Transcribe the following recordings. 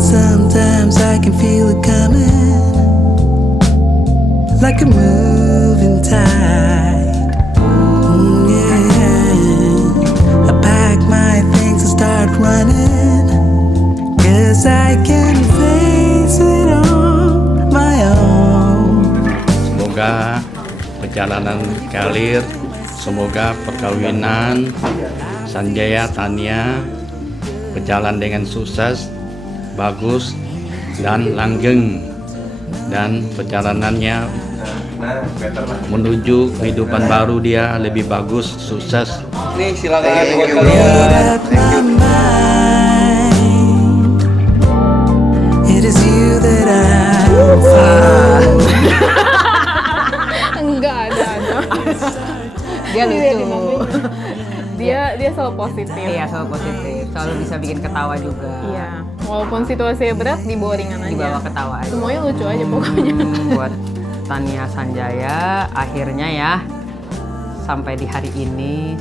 Sometimes I can feel it coming, like a moving tide. Yeah. I pack my things and start running, 'cause I can face it on my own. Semoga perjalanan karir, semoga perkawinan Sanjaya Tania berjalan dengan sukses, bagus dan langgeng, dan perjalanannya menuju kehidupan baru dia lebih bagus, sukses. Nih silakan buat Made kalian. up my mind. It is you that I'm for. Enggak ada. Dia lucu. Dia selalu positif. Iya, selalu positif. Selalu bisa bikin ketawa juga. Iya. Walaupun situasinya berat, dibawa ringan aja. Dibawa ketawa aja. Semuanya lucu aja pokoknya. Buat Tania Sanjaya, akhirnya ya sampai di hari ini,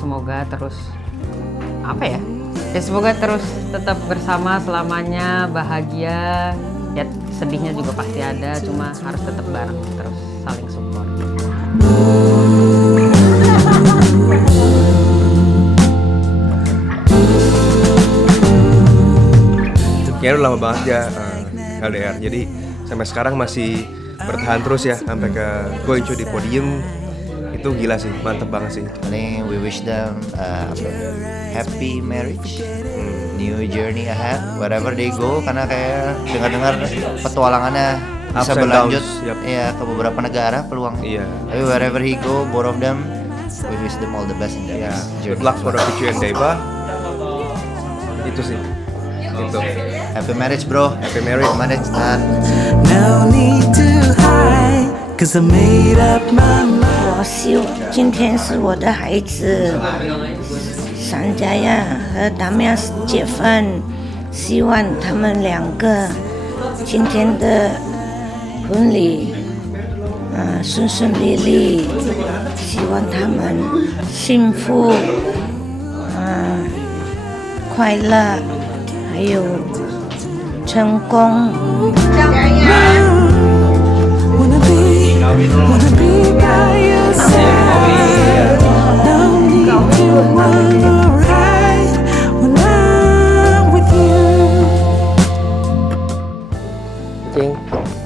semoga terus semoga terus tetap bersama selamanya, bahagia. Ya sedihnya juga pasti ada, cuma harus tetap bareng, terus saling support. Kayaknya udah lama banget ya LDR. Jadi sampai sekarang masih bertahan terus ya sampai ke going to di podium. Itu gila sih, mantep banget sih. Paling we wish them happy marriage, new journey ahead, wherever they go. Karena kayak dengar-dengar petualangannya Ups bisa and berlanjut downs, yep. ya ke beberapa negara peluang. Iya. Tapi wherever he go, both of them, we wish them all the best in their Ya, journey. good luck for Pichu and Deva. Itu sih. Gitu. Happy marriage, bro. Happy marriage. Marriage, Nat. No need to hide, 'cause I made up my mind. 我希望今天是我的孩子珊佳亚和达米亚结婚，希望他们两个今天的婚礼顺顺利利，希望他们幸福快乐，还有成功。 Wanna be by your side. No need to run or hide when I'm with you. Cing,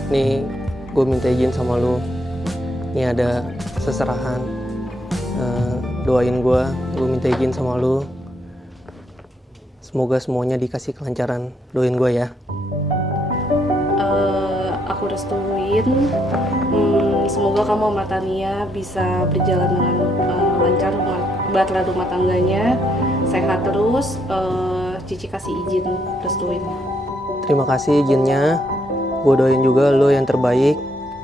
nih gue minta izin sama lu. Ini ada seserahan. Doain gue minta izin sama lu. Semoga semuanya dikasih kelancaran. Doain gue ya. Aku restuin. Semoga kamu sama Tania bisa berjalan dengan lancar bahtera rumah tangganya, sehat terus. Cici kasih izin restuin. Terima kasih izinnya. Gue doain juga lo yang terbaik.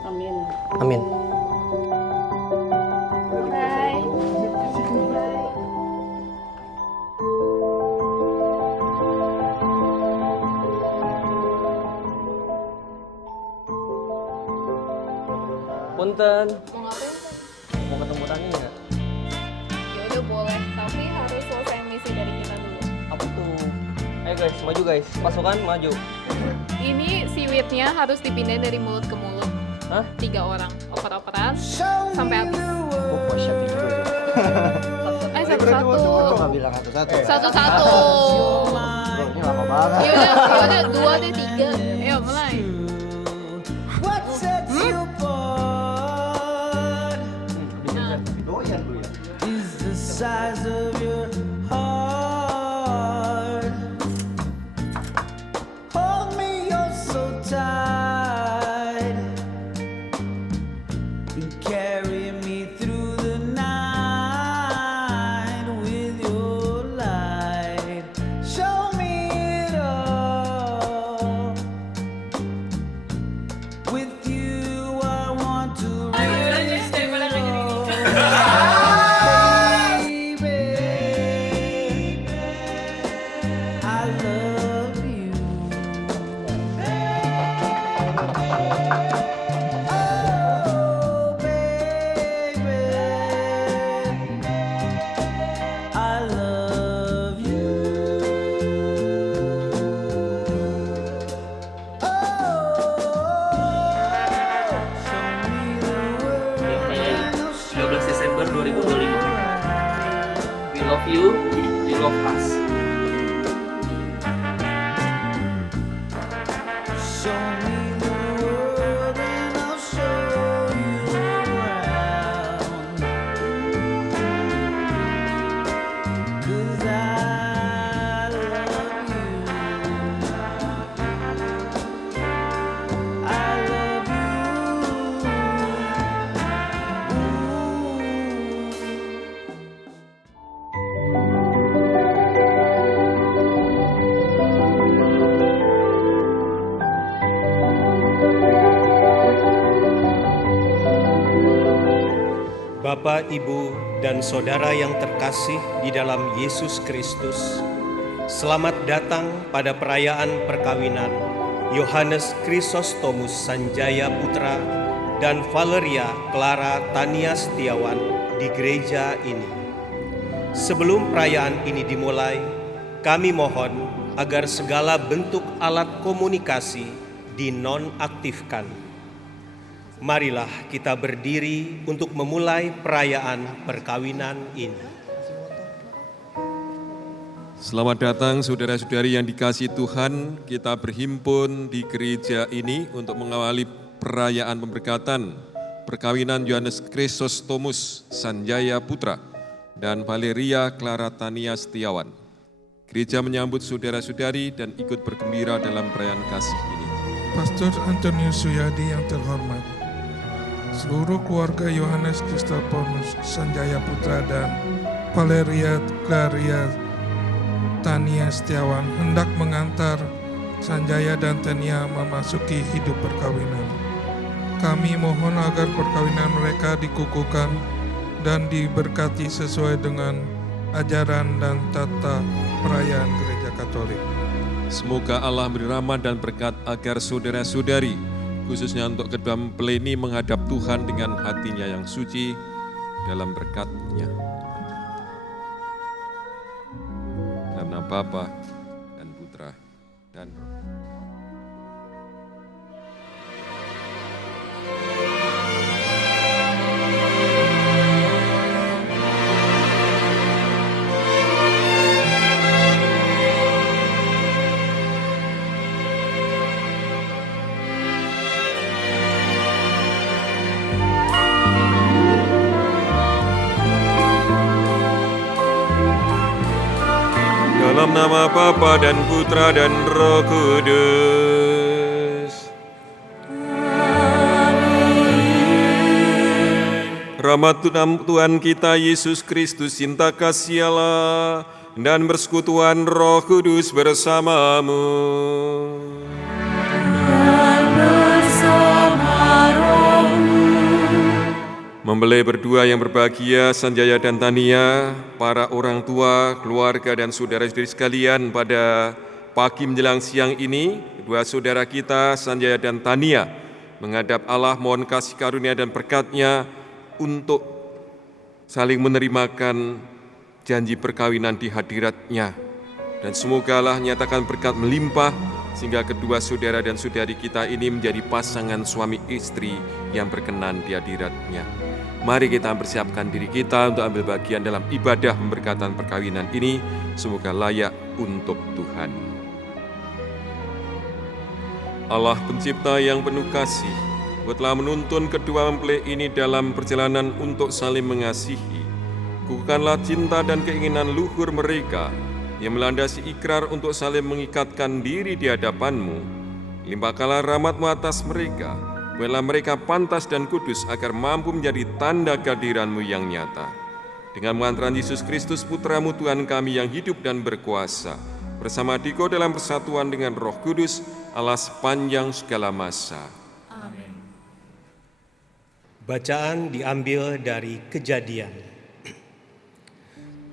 Amin. Amin. Punten. Mau ketemu Tania? Udah boleh, tapi harus selesai misi dari kita dulu. Apa tuh? Ayo guys, maju guys. Pasukan maju. Ini siripnya harus dipindahin dari mulut ke mulut. Hah? 3 orang oper-operan sampai Kok questioning dulu sih? satu-satu. Dia pada cowok-cowok. Lu nggak bilang satu-satu kan? Bro, ini lama banget. Habisin Sen. Doyan lu ya. The size of your heart. Hold me, you're so tight. You carry me through the night with your light. Show me it all. With you, I want to risk it all. Desember 2025. We love you, you love us. Bapak, Ibu, dan Saudara yang terkasih di dalam Yesus Kristus, selamat datang pada perayaan perkawinan Yohanes Chrysostomus Sanjaya Putra dan Valeria Clara Tania Setiawan di gereja ini. Sebelum perayaan ini dimulai, kami mohon agar segala bentuk alat komunikasi dinonaktifkan. Marilah kita berdiri untuk memulai perayaan perkawinan ini. Selamat datang saudara-saudari yang dikasihi Tuhan, kita berhimpun di gereja ini untuk mengawali perayaan pemberkatan perkawinan Yohanes Chrysostomus Sanjaya Putra dan Valeria Clara Tania Setiawan. Gereja menyambut saudara-saudari dan ikut bergembira dalam perayaan kasih ini. Pastor Antonius Suyadi yang terhormat, seluruh keluarga Yohanes Chrysostomus Sanjaya Putra dan Valeria Clara Tania Setiawan hendak mengantar Sanjaya dan Tania memasuki hidup perkawinan. Kami mohon agar perkawinan mereka dikukuhkan dan diberkati sesuai dengan ajaran dan tata perayaan Gereja Katolik. Semoga Allah beri rahmat dan berkat agar saudara-saudari, khususnya untuk kedua mempelai ini menghadap Tuhan dengan hatinya yang suci dalam berkat-Nya. Dalam nama Bapa dan Putra dan dalam nama Bapa dan Putra dan Roh Kudus. Rahmat Tuhan kita Yesus Kristus, cinta kasih Allah, dan persekutuan Roh Kudus bersamamu. Mempelai berdua yang berbahagia, Sanjaya dan Tania, para orang tua, keluarga, dan saudara-saudari sekalian, pada pagi menjelang siang ini, dua saudara kita, Sanjaya dan Tania, menghadap Allah mohon kasih karunia dan berkat-Nya untuk saling menerimakan janji perkawinan di hadirat-Nya. Dan semoga Allah nyatakan berkat melimpah, sehingga kedua saudara dan saudari kita ini menjadi pasangan suami istri yang berkenan di hadirat-Nya. Mari kita persiapkan diri kita untuk ambil bagian dalam ibadah pemberkatan perkawinan ini. Semoga layak untuk Tuhan. Allah pencipta yang penuh kasih, telah menuntun kedua mempelai ini dalam perjalanan untuk saling mengasihi. Kukuhkanlah cinta dan keinginan luhur mereka yang melandasi ikrar untuk saling mengikatkan diri di hadapan-Mu. Limpahkanlah rahmat-Mu atas mereka. Buatlah mereka pantas dan kudus agar mampu menjadi tanda kehadiran-Mu yang nyata. Dengan pengantaran Yesus Kristus Putra-Mu Tuhan kami yang hidup dan berkuasa, bersama Diko dalam persatuan dengan Roh Kudus, Allah sepanjang segala masa. Amin. Bacaan diambil dari Kejadian.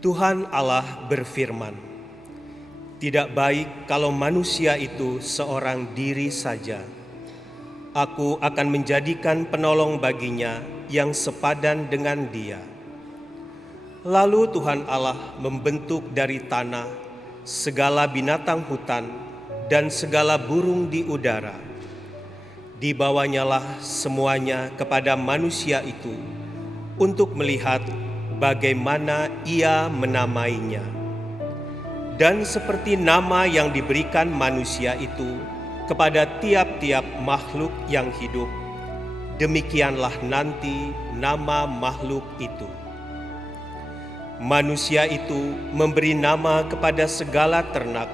Tuhan Allah berfirman, "Tidak baik kalau manusia itu seorang diri saja. Aku akan menjadikan penolong baginya yang sepadan dengan dia." Lalu Tuhan Allah membentuk dari tanah segala binatang hutan dan segala burung di udara. Dibawanyalah semuanya kepada manusia itu untuk melihat bagaimana ia menamainya. Dan seperti nama yang diberikan manusia itu kepada tiap-tiap makhluk yang hidup, demikianlah nanti nama makhluk itu. Manusia itu memberi nama kepada segala ternak,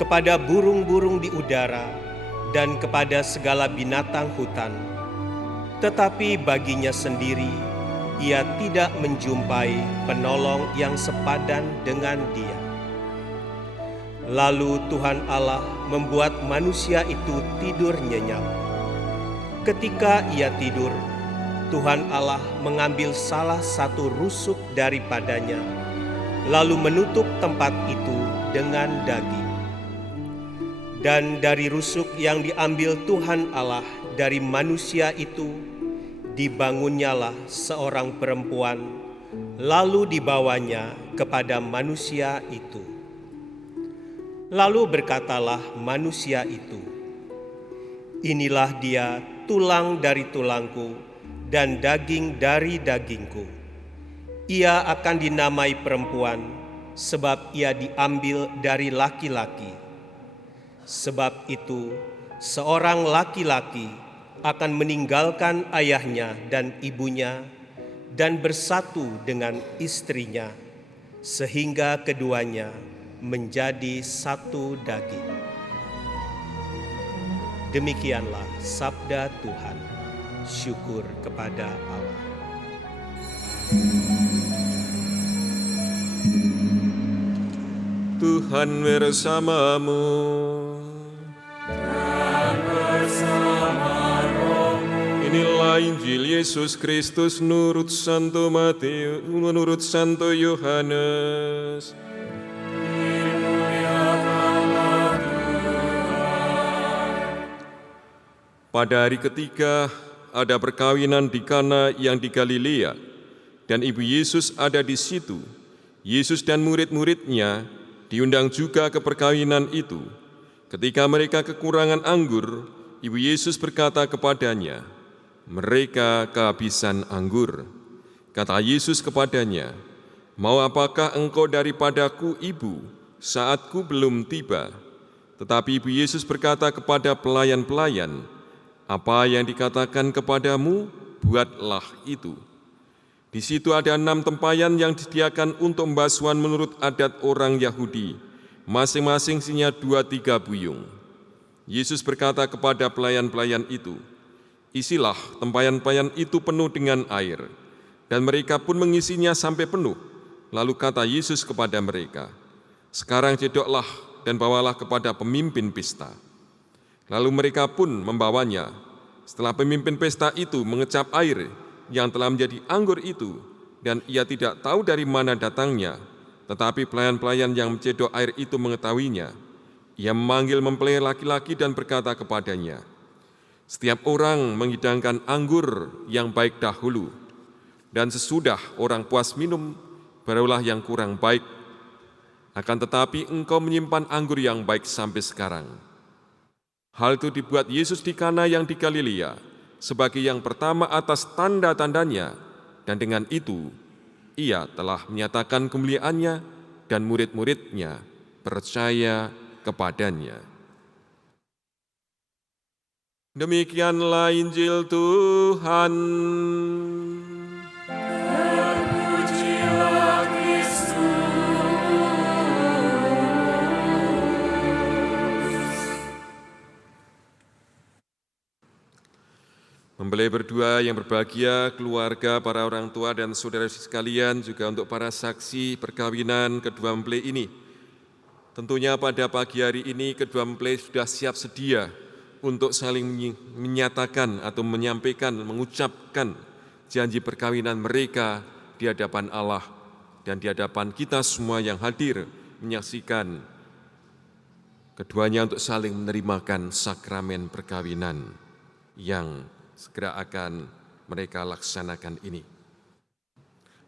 kepada burung-burung di udara, dan kepada segala binatang hutan. Tetapi baginya sendiri, ia tidak menjumpai penolong yang sepadan dengan dia. Lalu Tuhan Allah membuat manusia itu tidur nyenyak. Ketika ia tidur, Tuhan Allah mengambil salah satu rusuk daripadanya, lalu menutup tempat itu dengan daging. Dan dari rusuk yang diambil Tuhan Allah dari manusia itu, dibangunnyalah seorang perempuan, lalu dibawanya kepada manusia itu. Lalu berkatalah manusia itu, "Inilah dia tulang dari tulangku dan daging dari dagingku. Ia akan dinamai perempuan, sebab ia diambil dari laki-laki. Sebab itu, seorang laki-laki akan meninggalkan ayahnya dan ibunya dan bersatu dengan istrinya, sehingga keduanya menjadi satu daging." Demikianlah sabda Tuhan. Syukur kepada Allah. Tuhan bersamamu. Inilah Injil Yesus Kristus menurut Santo Yohanes. Pada hari ketiga ada perkawinan di Kana yang di Galilea, dan ibu Yesus ada di situ. Yesus dan murid-muridnya diundang juga ke perkawinan itu. Ketika mereka kekurangan anggur, ibu Yesus berkata kepadanya, "Mereka kehabisan anggur." Kata Yesus kepadanya, "Mau apakah engkau daripadaku, ibu, saatku belum tiba?" Tetapi ibu Yesus berkata kepada pelayan-pelayan, "Apa yang dikatakan kepadamu, buatlah itu." Di situ ada 6 tempayan yang disediakan untuk pembasuhan menurut adat orang Yahudi, masing-masing isinya 2-3 buyung. Yesus berkata kepada pelayan-pelayan itu, "Isilah tempayan-tempayan itu penuh dengan air." Dan mereka pun mengisinya sampai penuh. Lalu kata Yesus kepada mereka, "Sekarang cedoklah dan bawalah kepada pemimpin pesta." Lalu mereka pun membawanya. Setelah pemimpin pesta itu mengecap air yang telah menjadi anggur itu, dan ia tidak tahu dari mana datangnya, tetapi pelayan-pelayan yang mencedok air itu mengetahuinya. Ia memanggil mempelai laki-laki dan berkata kepadanya, "Setiap orang menghidangkan anggur yang baik dahulu, dan sesudah orang puas minum, barulah yang kurang baik. Akan tetapi engkau menyimpan anggur yang baik sampai sekarang." Hal itu dibuat Yesus di Kana yang di Galilea sebagai yang pertama atas tanda-tandanya, dan dengan itu ia telah menyatakan kemuliaannya dan murid-muridnya percaya kepadanya. Demikianlah Injil Tuhan. Mempelai berdua yang berbahagia, keluarga, para orang tua dan saudara sekalian, juga untuk para saksi perkawinan kedua mempelai ini. Tentunya pada pagi hari ini kedua mempelai sudah siap sedia untuk saling menyatakan atau menyampaikan, mengucapkan janji perkawinan mereka di hadapan Allah dan di hadapan kita semua yang hadir menyaksikan keduanya untuk saling menerimakan sakramen perkawinan yang segera akan mereka laksanakan ini.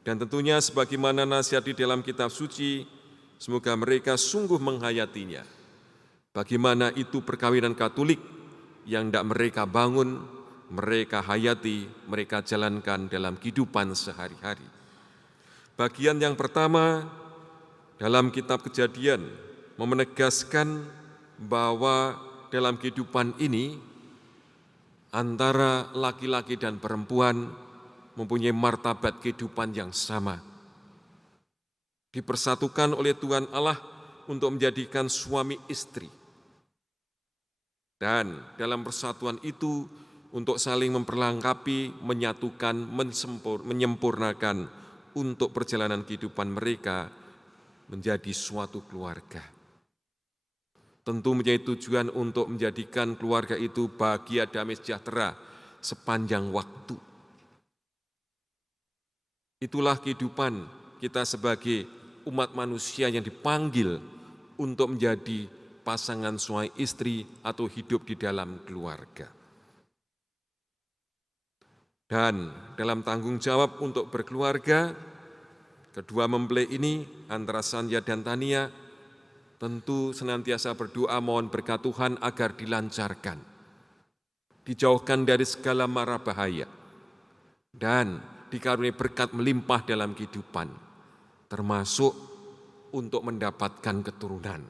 Dan tentunya sebagaimana nasihat di dalam kitab suci, semoga mereka sungguh menghayatinya. Bagaimana itu perkawinan Katolik yang tidak mereka bangun mereka hayati, mereka jalankan dalam kehidupan sehari-hari. Bagian yang pertama dalam kitab Kejadian menegaskan bahwa dalam kehidupan ini antara laki-laki dan perempuan mempunyai martabat kehidupan yang sama. Dipersatukan oleh Tuhan Allah untuk menjadikan suami istri. Dan dalam persatuan itu untuk saling memperlengkapi, menyatukan, menyempurnakan untuk perjalanan kehidupan mereka menjadi suatu keluarga. Tentu menjadi tujuan untuk menjadikan keluarga itu bahagia, damai, sejahtera sepanjang waktu. Itulah kehidupan kita sebagai umat manusia yang dipanggil untuk menjadi pasangan suami istri atau hidup di dalam keluarga. Dan dalam tanggung jawab untuk berkeluarga, kedua mempelai ini antara Sandhya dan Tania tentu senantiasa berdoa mohon berkat Tuhan agar dilancarkan, dijauhkan dari segala mara bahaya, dan dikaruniai berkat melimpah dalam kehidupan, termasuk untuk mendapatkan keturunan.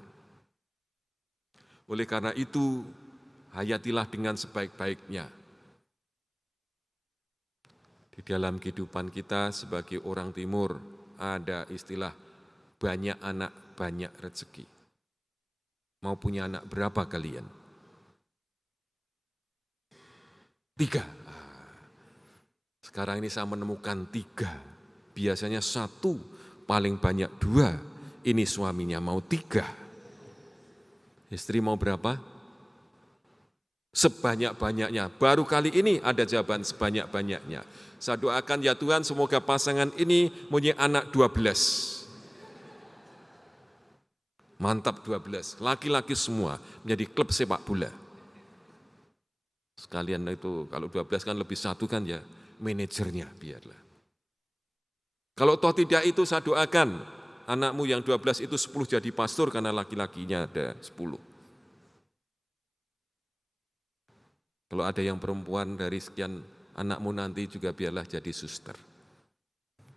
Oleh karena itu, hayatilah dengan sebaik-baiknya. Di dalam kehidupan kita sebagai orang Timur, ada istilah banyak anak, banyak rezeki. Mau punya anak berapa kalian? 3. Sekarang ini saya menemukan 3. Biasanya 1, paling banyak 2. Ini suaminya mau 3. Istri mau berapa? Sebanyak-banyaknya. Baru kali ini ada jawaban sebanyak-banyaknya. Saya doakan ya Tuhan semoga pasangan ini punya anak 12. Mantap 12, laki-laki semua menjadi klub sepak bola. Sekalian itu kalau 12 kan lebih 1 kan ya, manajernya biarlah. Kalau toh tidak itu saya doakan anakmu yang 12 itu 10 jadi pastor karena laki-lakinya ada 10. Kalau ada yang perempuan dari sekian anakmu nanti juga biarlah jadi suster.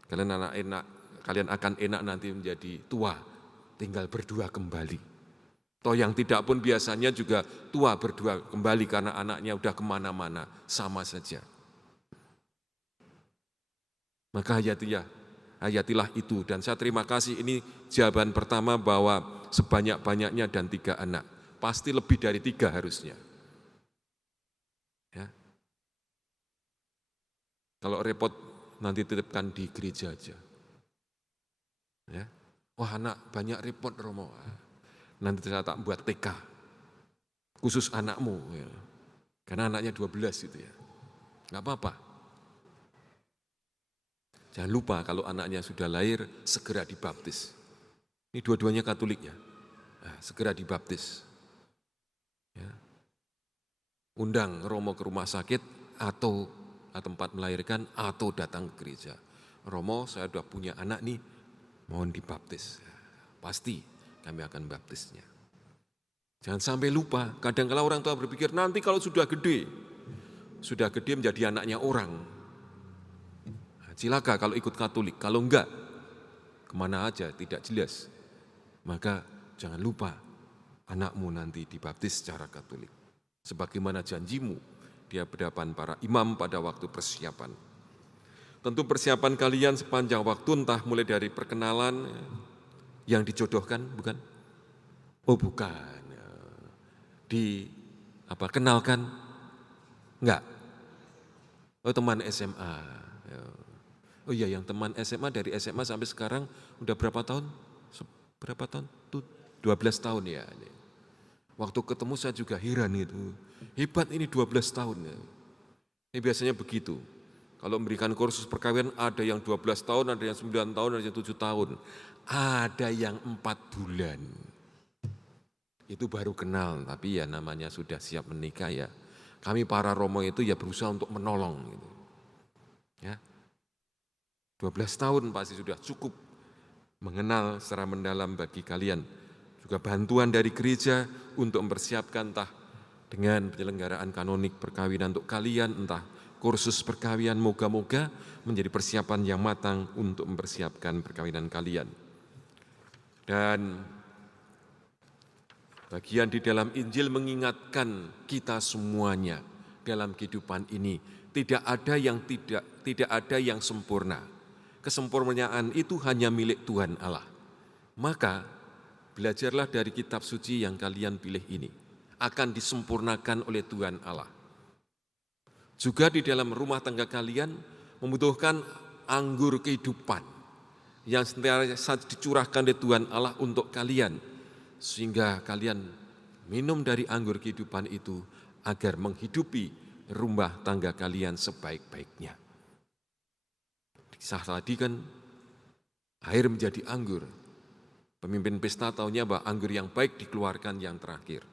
Kalian akan enak nanti menjadi tua, tinggal berdua kembali. Toh yang tidak pun biasanya juga tua berdua kembali karena anaknya udah kemana-mana, sama saja. Maka hayatilah itu. Dan saya terima kasih ini jawaban pertama bahwa sebanyak-banyaknya dan 3 anak. Pasti lebih dari 3 harusnya. Ya. Kalau repot nanti titipkan di gereja aja. Ya. Wah anak banyak repot Romo. Nanti saya tak buat TK. Khusus anakmu. Ya. Karena anaknya 12 gitu ya. Enggak apa-apa. Jangan lupa kalau anaknya sudah lahir, segera dibaptis. Ini dua-duanya Katolik ya. Nah, segera dibaptis. Ya. Undang Romo ke rumah sakit atau tempat melahirkan atau datang ke gereja. Romo saya sudah punya anak nih, mohon dibaptis. Pasti kami akan baptisnya. Jangan sampai lupa, kadang-kala orang tua berpikir nanti kalau sudah gede menjadi anaknya orang. Cilaka kalau ikut Katolik, kalau enggak, kemana aja tidak jelas. Maka jangan lupa anakmu nanti dibaptis secara Katolik. Sebagaimana janjimu di hadapan para imam pada waktu persiapan. Tentu persiapan kalian sepanjang waktu entah mulai dari perkenalan yang dijodohkan, bukan? Oh bukan. Kenalkan? Enggak. Oh teman SMA. Oh iya yang teman SMA dari SMA sampai sekarang udah berapa tahun? Berapa tahun? 12 tahun ya. Waktu ketemu saya juga heran itu. Hebat ini 12 tahun ya. Ini biasanya begitu. Kalau memberikan kursus perkawinan ada yang 12 tahun, ada yang 9 tahun, ada yang 7 tahun. Ada yang 4 bulan. Itu baru kenal, tapi ya namanya sudah siap menikah ya. Kami para Romo itu ya berusaha untuk menolong gitu. Ya. 12 tahun pasti sudah cukup mengenal secara mendalam bagi kalian. Juga bantuan dari gereja untuk mempersiapkan dengan penyelenggaraan kanonik perkawinan untuk kalian, entah kursus perkawinan, moga-moga menjadi persiapan yang matang untuk mempersiapkan perkawinan kalian. Dan bagian di dalam Injil mengingatkan kita semuanya dalam kehidupan ini tidak ada yang sempurna. Kesempurnaan itu hanya milik Tuhan Allah. Maka belajarlah dari kitab suci yang kalian pilih ini, akan disempurnakan oleh Tuhan Allah. Juga di dalam rumah tangga kalian membutuhkan anggur kehidupan yang senantiasa dicurahkan oleh Tuhan Allah untuk kalian, sehingga kalian minum dari anggur kehidupan itu agar menghidupi rumah tangga kalian sebaik-baiknya. Kisah tadi kan air menjadi anggur. Pemimpin pesta tahunya bahwa anggur yang baik dikeluarkan yang terakhir.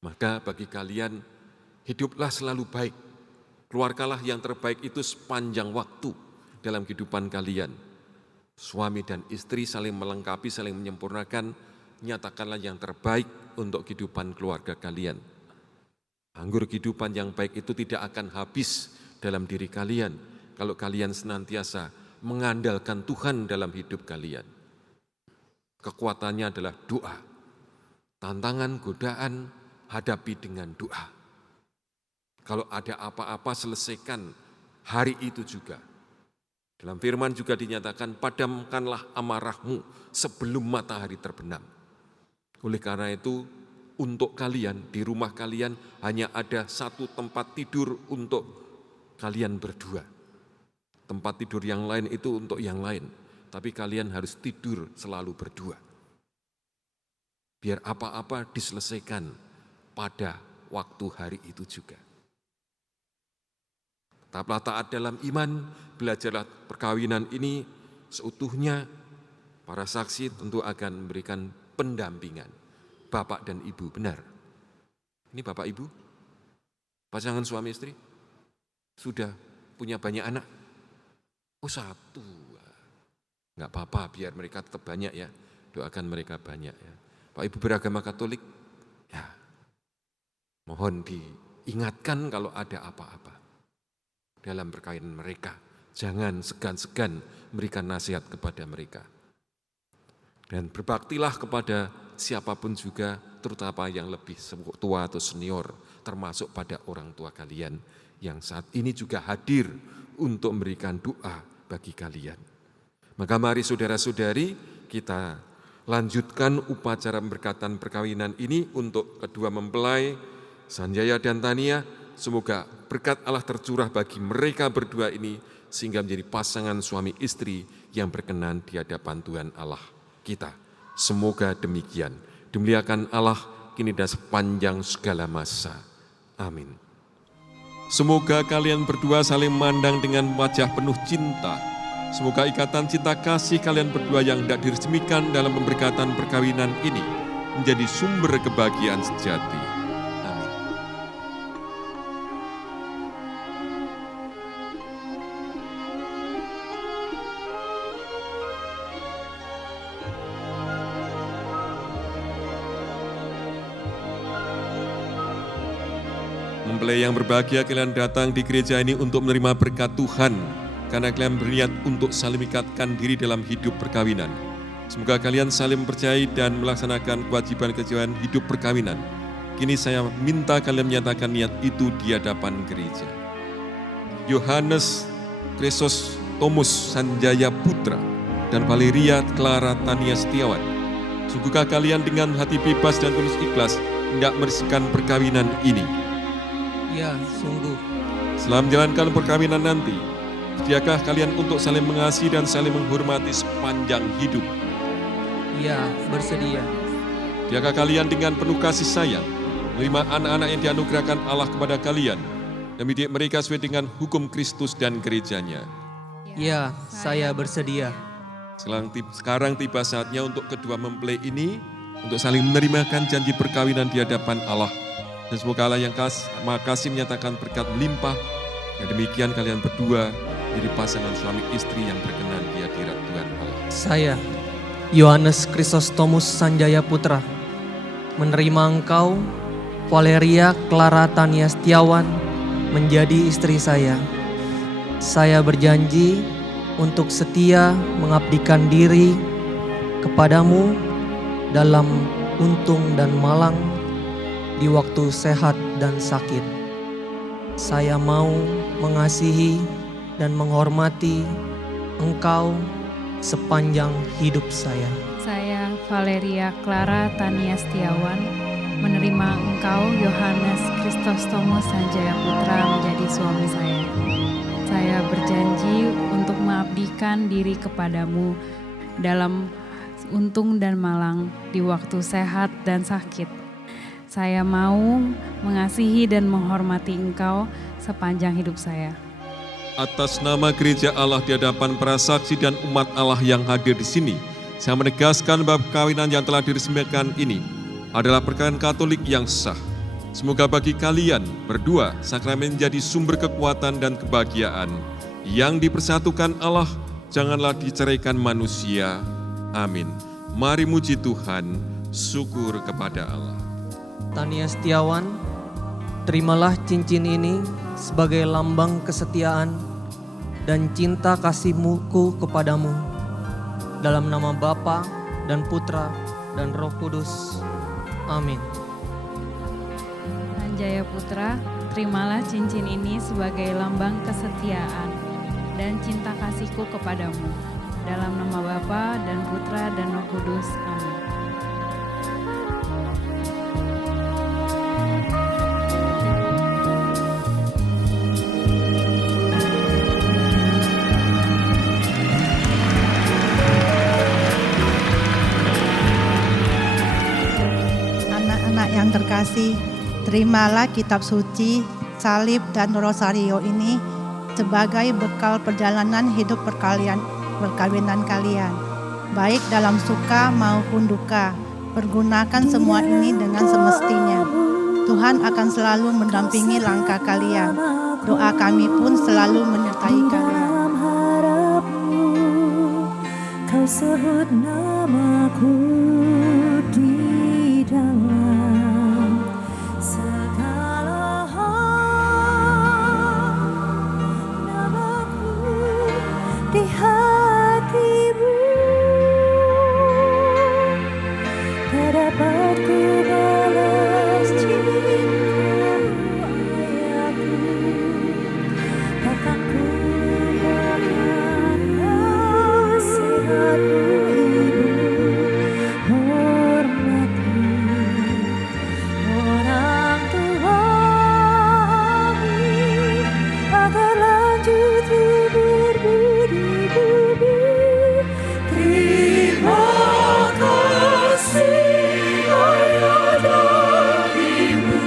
Maka bagi kalian, hiduplah selalu baik. Keluarkanlah yang terbaik itu sepanjang waktu dalam kehidupan kalian. Suami dan istri saling melengkapi, saling menyempurnakan, nyatakanlah yang terbaik untuk kehidupan keluarga kalian. Anggur kehidupan yang baik itu tidak akan habis dalam diri kalian kalau kalian senantiasa mengandalkan Tuhan dalam hidup kalian. Kekuatannya adalah doa. Tantangan, godaan, hadapi dengan doa. Kalau ada apa-apa, selesaikan hari itu juga. Dalam firman juga dinyatakan, padamkanlah amarahmu sebelum matahari terbenam. Oleh karena itu, untuk kalian, di rumah kalian hanya ada satu tempat tidur untuk kalian berdua. Tempat tidur yang lain itu untuk yang lain. Tapi kalian harus tidur selalu berdua. Biar apa-apa diselesaikan pada waktu hari itu juga. Tetaplah taat dalam iman, belajarlah perkawinan ini seutuhnya. Para saksi tentu akan memberikan pendampingan. Bapak dan Ibu, benar. Ini Bapak Ibu, pasangan suami istri, sudah punya banyak anak. Oh, satu. Enggak apa-apa, biar mereka tetap banyak ya. Doakan mereka banyak ya. Pak Ibu beragama Katolik, ya mohon diingatkan kalau ada apa-apa dalam perkawinan mereka. Jangan segan-segan memberikan nasihat kepada mereka. Dan berbaktilah kepada siapapun juga, terutama yang lebih tua atau senior, termasuk pada orang tua kalian yang saat ini juga hadir untuk memberikan doa bagi kalian. Maka mari saudara-saudari kita lanjutkan upacara pemberkatan perkawinan ini untuk kedua mempelai Sanjaya dan Tania. Semoga berkat Allah tercurah bagi mereka berdua ini sehingga menjadi pasangan suami istri yang berkenan di hadapan Tuhan Allah kita. Semoga demikian. Dimuliakan Allah kini dan sepanjang segala masa. Amin. Semoga kalian berdua saling memandang dengan wajah penuh cinta. Semoga ikatan cinta kasih kalian berdua yang hendak diresmikan dalam pemberkatan perkawinan ini menjadi sumber kebahagiaan sejati. Amin. Mempelai yang berbahagia, kalian datang di gereja ini untuk menerima berkat Tuhan. Karena kalian berniat untuk saling mengikatkan diri dalam hidup perkawinan. Semoga kalian saling mempercayai dan melaksanakan kewajiban-kewajiban hidup perkawinan. Kini saya minta kalian menyatakan niat itu di hadapan gereja. Yohanes Chrysostomus Sanjaya Putra dan Valeria Clara Tania Setiawan, sungguhkah kalian dengan hati bebas dan tulus ikhlas hendak meresmikan perkawinan ini? Ya, sungguh. Setelah menjalankan perkawinan nanti, sediakah kalian untuk saling mengasihi dan saling menghormati sepanjang hidup? Ya, bersedia. Sediakah kalian dengan penuh kasih sayang menerima anak-anak yang dianugerahkan Allah kepada kalian dan mendidik mereka sesuai dengan hukum Kristus dan gerejanya? Ya, saya bersedia. Sekarang tiba saatnya untuk kedua mempelai ini untuk saling menerimakan janji perkawinan di hadapan Allah. Dan semoga Allah yang Maha Kasih menyatakan berkat melimpah. Dan demikian kalian berdua jadi pasangan suami istri yang berkenan di hadirat Tuhan Allah. Saya, Yohanes Chrysostomus Sanjaya Putra, menerima engkau, Valeria Clara Tania Setiawan menjadi istri saya. Saya berjanji untuk setia mengabdikan diri kepadamu dalam untung dan malang, di waktu sehat dan sakit. Saya mau mengasihi dan menghormati Engkau sepanjang hidup saya. Saya Valeria Clara Tania Setiawan menerima Engkau Yohanes Kristostomo Sanjaya Putra menjadi suami saya. Saya berjanji untuk mengabdikan diri kepadamu dalam untung dan malang, di waktu sehat dan sakit. Saya mau mengasihi dan menghormati Engkau sepanjang hidup saya. Atas nama Gereja Allah di hadapan para saksi dan umat Allah yang hadir di sini, saya menegaskan bahwa perkawinan yang telah diresmikan ini adalah perkawinan Katolik yang sah. Semoga bagi kalian berdua sakramen menjadi sumber kekuatan dan kebahagiaan yang dipersatukan Allah, janganlah diceraikan manusia. Amin. Mari muji Tuhan, syukur kepada Allah. Tania Setiawan, terimalah cincin ini sebagai lambang kesetiaan dan cinta kasihku kepadamu. Dalam nama Bapa dan Putra dan Roh Kudus. Amin. Sanjaya Putra, terimalah cincin ini sebagai lambang kesetiaan dan cinta kasihku kepadamu. Dalam nama Bapa dan Putra dan Roh Kudus. Amin. Anak-anak yang terkasih, terimalah kitab suci, salib dan rosario ini sebagai bekal perjalanan hidup perkawinan kalian, baik dalam suka maupun duka. Pergunakan semua ini dengan semestinya. Tuhan akan selalu mendampingi langkah kalian. Doa kami pun selalu menyertai kalian. Kau sebut namaku di dalam segala hal, namaku di hatimu, tak dapat ku balas cintamu ayahku, takkan ku lupakan nasihatmu ibu, hormati orang tuamu agar lanjut berbudi budi. Terima kasih ayah dan ibu,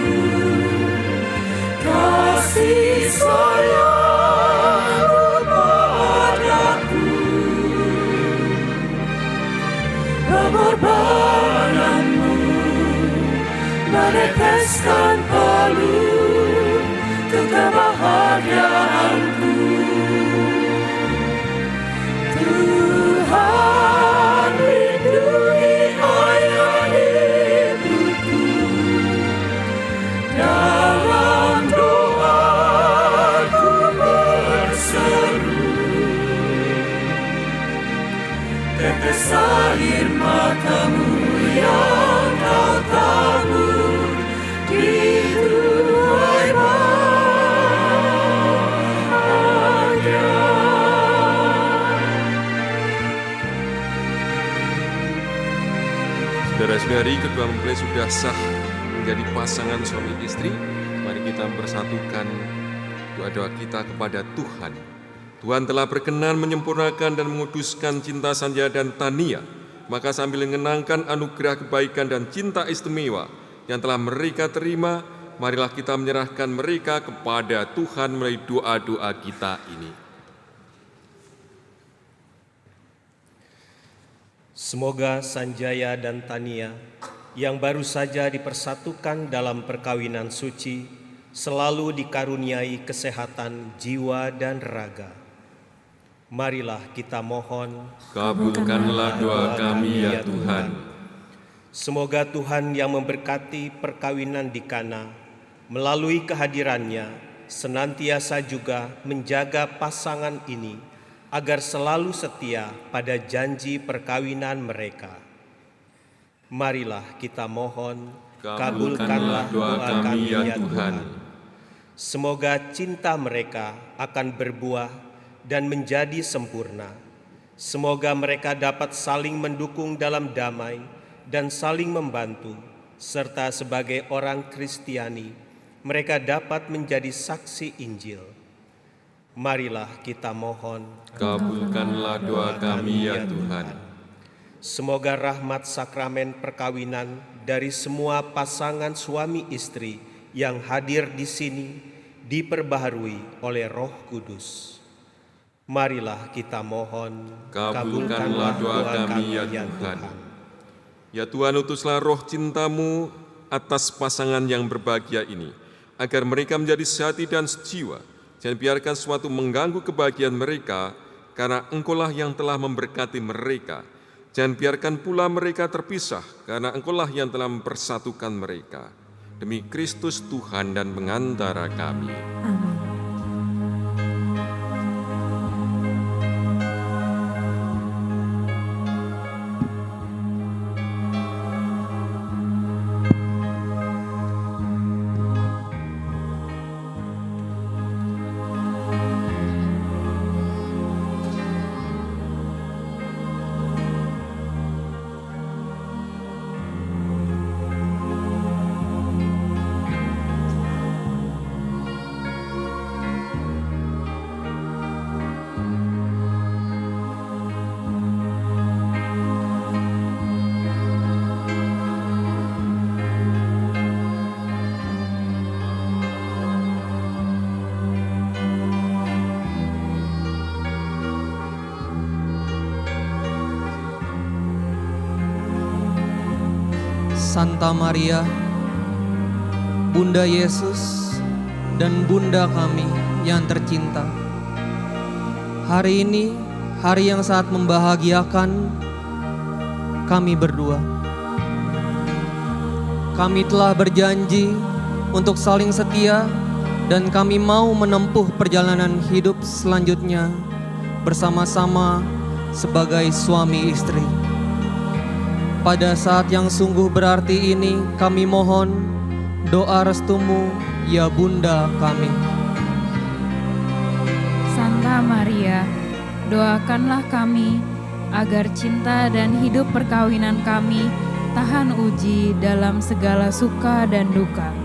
kasih sayang kepadaku, pengorbananmu meneteskan palu untuk kebahagiaanku. Tuhan lindungi ayah ibuku, dalam doaku berseru, tetes air matamu yang kau tabur di tuai bahagia. Saudara-saudari, kedua mempelai sudah sah menjadi pasangan suami istri. Mari kita mempersatukan doa-doa kita kepada Tuhan. Tuhan telah berkenan menyempurnakan dan menguduskan cinta Sanjaya dan Tania. Maka sambil mengenangkan anugerah kebaikan dan cinta istimewa yang telah mereka terima, marilah kita menyerahkan mereka kepada Tuhan melalui doa-doa kita ini. Semoga Sanjaya dan Tania yang baru saja dipersatukan dalam perkawinan suci selalu dikaruniai kesehatan jiwa dan raga. Marilah kita mohon, kabulkanlah doa kami ya Tuhan. Semoga Tuhan yang memberkati perkawinan di Kana melalui kehadirannya senantiasa juga menjaga pasangan ini agar selalu setia pada janji perkawinan mereka. Marilah kita mohon, kabulkanlah doa kami ya Tuhan. Semoga cinta mereka akan berbuah dan menjadi sempurna. Semoga mereka dapat saling mendukung dalam damai dan saling membantu, serta sebagai orang Kristiani, mereka dapat menjadi saksi Injil. Marilah kita mohon, kabulkanlah doa kami ya Tuhan. Semoga rahmat sakramen perkawinan dari semua pasangan suami istri yang hadir di sini diperbaharui oleh Roh Kudus. Marilah kita mohon, kabulkanlah doa kami ya Tuhan. Ya Tuhan, utuslah roh cinta-Mu atas pasangan yang berbahagia ini, agar mereka menjadi sehati dan sejiwa. Jangan biarkan sesuatu mengganggu kebahagiaan mereka, karena Engkau-lah yang telah memberkati mereka. Jangan biarkan pula mereka terpisah, karena Engkau-lah yang telah mempersatukan mereka. Demi Kristus Tuhan dan pengantara kami. Amin. Santa Maria, Bunda Yesus dan Bunda kami yang tercinta. Hari ini, hari yang sangat membahagiakan kami berdua. Kami telah berjanji untuk saling setia dan kami mau menempuh perjalanan hidup selanjutnya bersama-sama sebagai suami istri. Pada saat yang sungguh berarti ini, kami mohon doa restu-Mu, ya Bunda kami. Santa Maria, doakanlah kami agar cinta dan hidup perkawinan kami tahan uji dalam segala suka dan duka.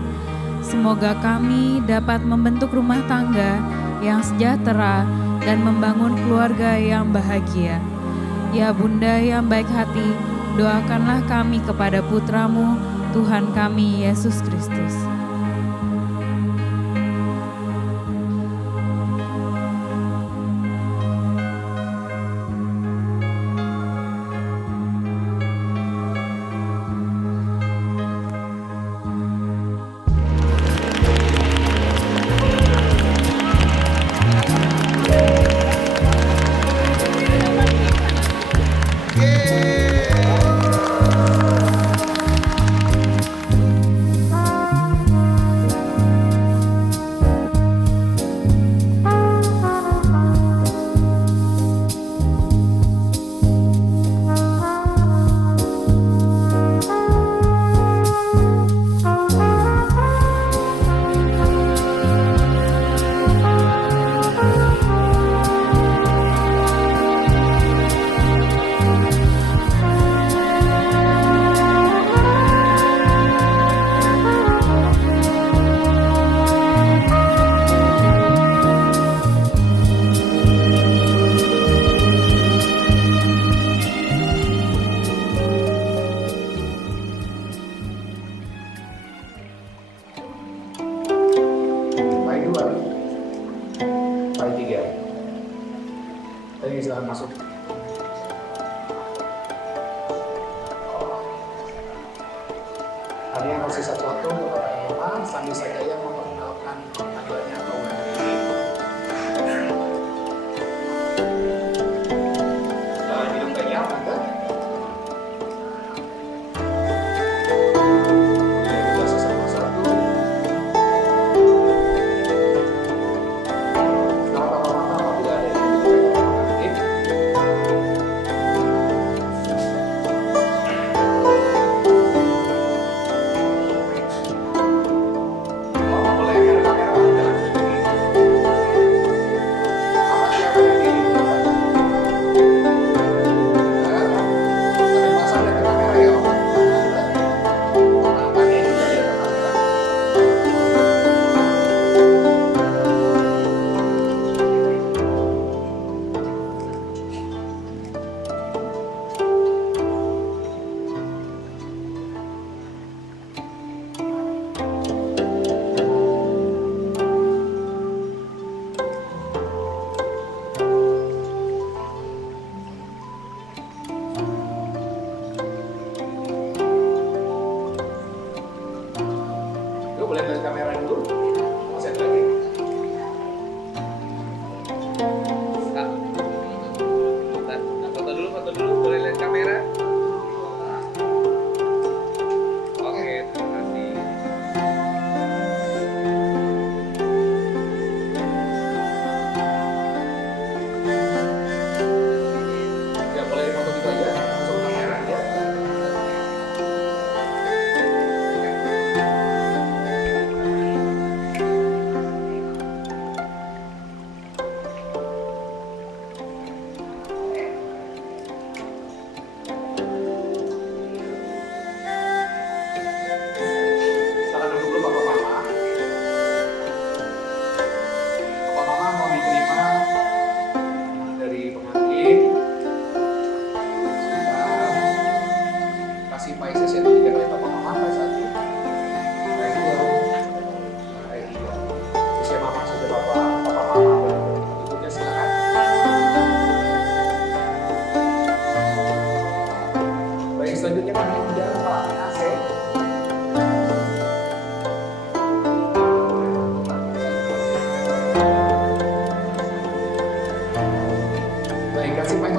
Semoga kami dapat membentuk rumah tangga yang sejahtera dan membangun keluarga yang bahagia. Ya Bunda yang baik hati, doakanlah kami kepada Putra-Mu, Tuhan kami Yesus Kristus. Silakan masuk. Kalian masih satu-satu berapa sambil saja yang memperkenalkan panggilannya. Dalam hidup kalian ada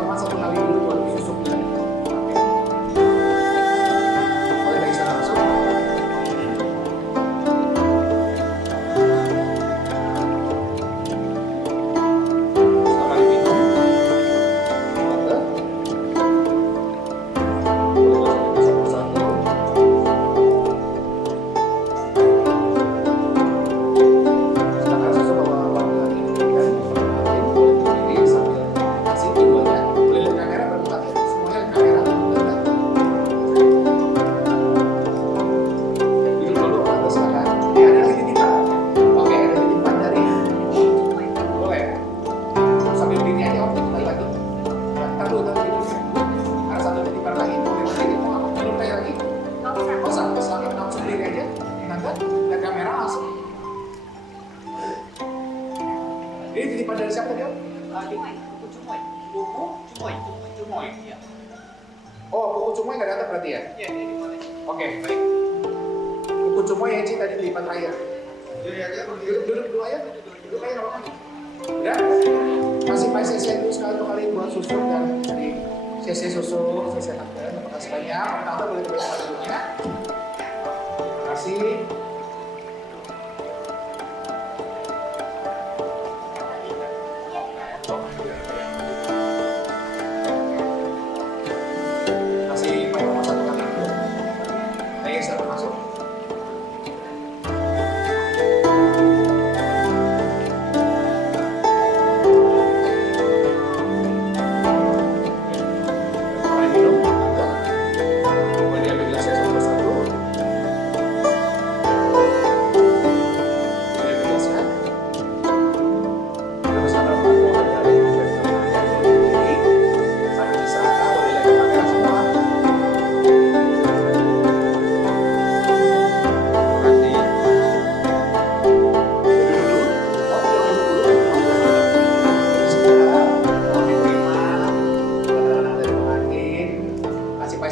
Herman satu kali dulu baru susuk. Boleh baik sana masuk. Ini titipan dari siapa tadi, Om? Buku Cumoy. Ya. Oh, buku Cumoy nggak datang berarti ya? Iya, oke, baik. Buku Cumoy yang Ci tadi titipan terakhir. Duduk dulu aja. Duduk aja nggak apa-apa. Udah? Kasih Pak CC dulu sekali buat susu dan di CC susu, CC tante. Terima kasih banyak. Tante boleh bilang dulunya. Terima kasih.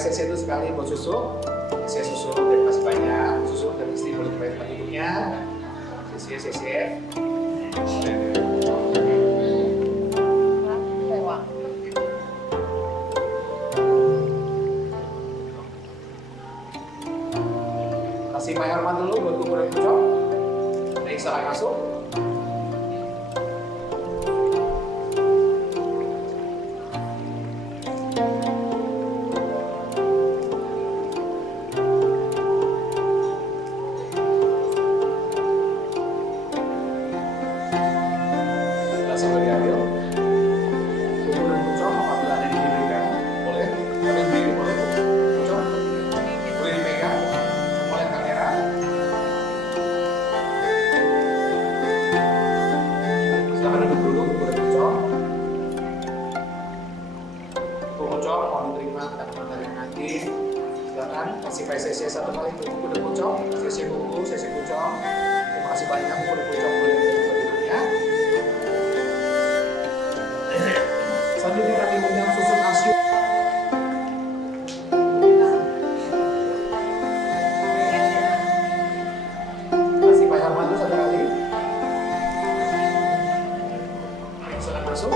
CC itu sekali buat susu, CC susu, terima kasih banyak, susu dan istri boleh bayar tempat duduknya, CC. Kasih Pak Herman dulu buat kuburan kucok, baik silahkan masuk. Kasih PCC satu kali buku dan kucok, CC buku, CC kucok. Terima kasih banyak buku dan kucok boleh ya. Selanjutnya kami undang susu kalsium. Kasih Pak Herman satu kali. Silakan masuk.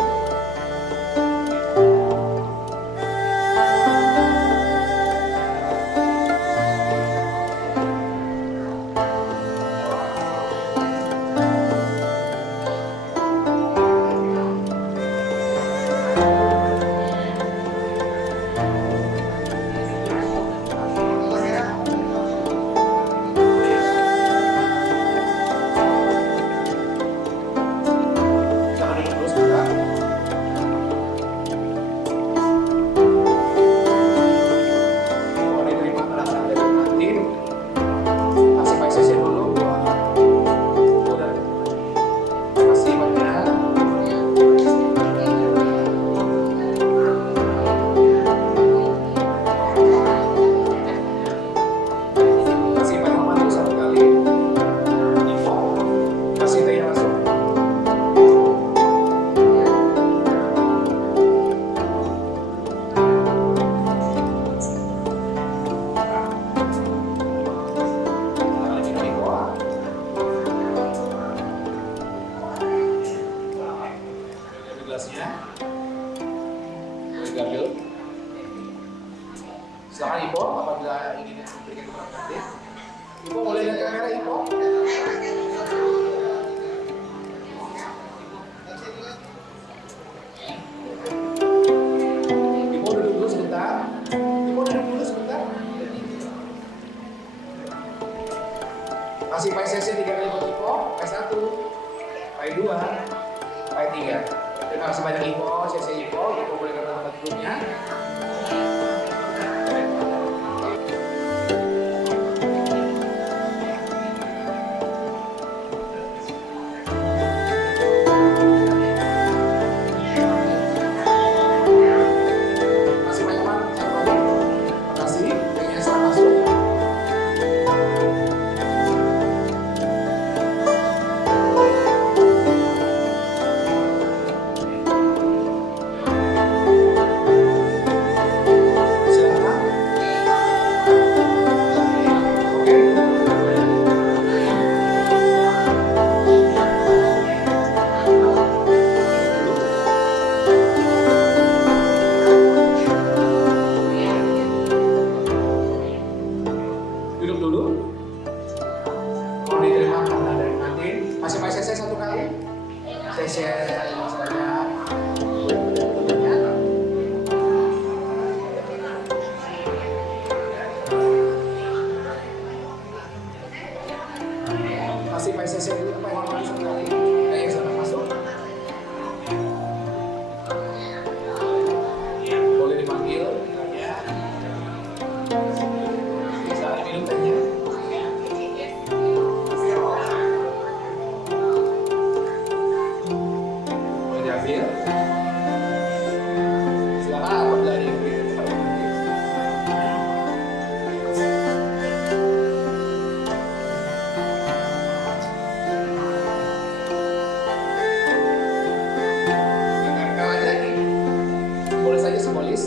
diambil. Silakan Ipo, apabila ingin memberikan keterangan nanti. Ipo boleh lihat kamera Ipo. Ipo duduk dulu sebentar. Ipo duduk dulu sebentar. Kasih PSSC 3 kali buat Ipo. P1, P2, P3. Terima kasih banyak Ipo, CC Ipo. Ipo boleh ke tempat duduknya. Duduk dulu. Mau diterima kemenangan dari Martin. Kasih PSSC 1 kali. CC misalnya. Kasih PSSC dulu apa yang mau 1 kali. Ayo sama masuk. Boleh dipanggil. Salah minum tehnya. Boleh diambil. Silakan apabila ingin. Tempel aja nih. Boleh saja simbolis.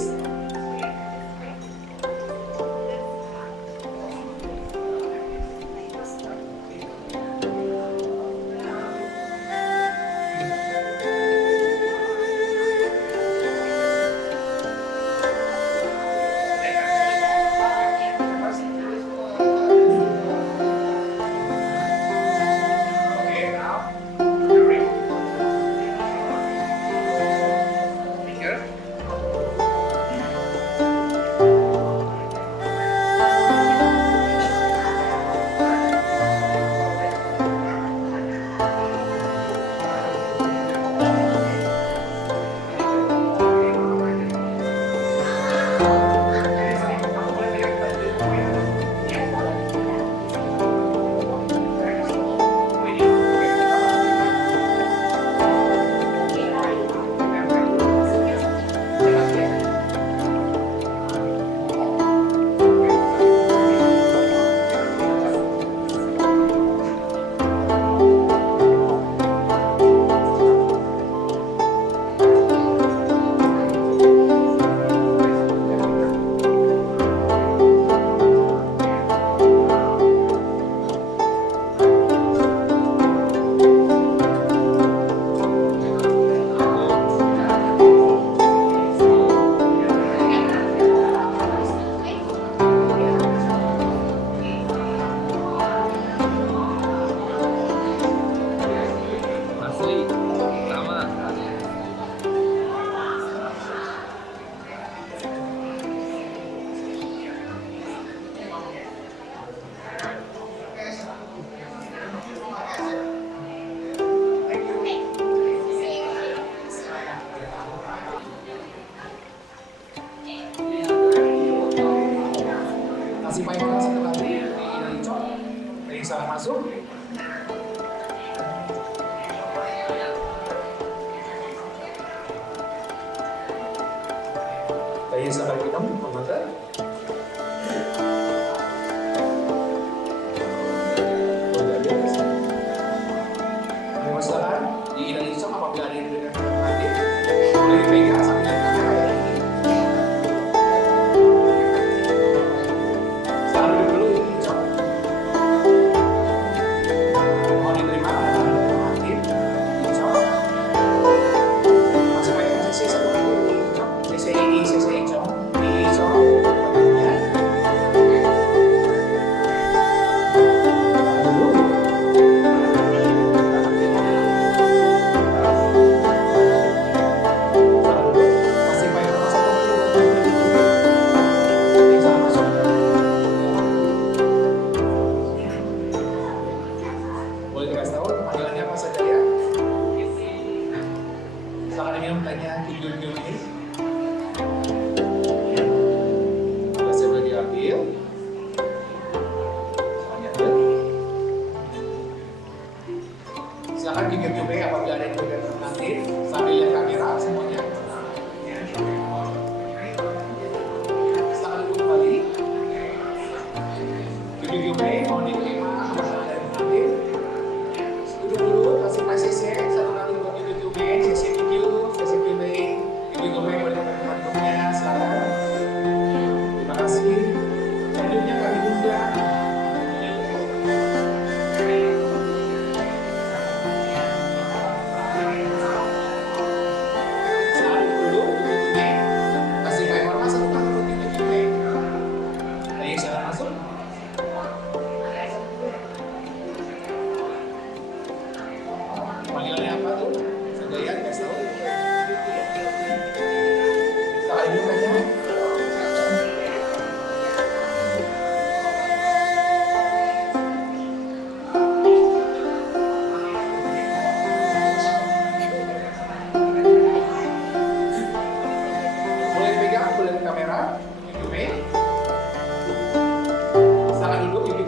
Kasih payung 1 kali. Cok. Dari salah masuk. Dari salah minum, pengantar. Mau silakan diidani cok apabila ada yang diberikan nanti. Boleh dipegang sambil SCI CC Ico. Ico. Boleh dikasih tahu panggilannya apa saja ya? Silakan diminum tehnya judul ini. Sudah saya boleh diambil. Semuanya ambil. Silakan gigit juga apabila ada yang bergerak nanti sambil lihat kamera semuanya. Silakan duduk kembali. Gigit juga mohon diterima kepada dari hadir. Duduk dulu, kasih presisi satu kali untuk itu juga, sesi video, sesi pilih, itu juga boleh teman-temannya, silakan. Terima kasih. Selanjutnya kami tunda. Silakan dulu, kasih kayak orang satu kali untuk itu juga. Ayo silakan masuk. Panggilannya apa tuh? Sudah ya, kasih tahu. Setelah ini tanya. Boleh pegang, boleh ke kamera. Oke. Silakan duduk, oke.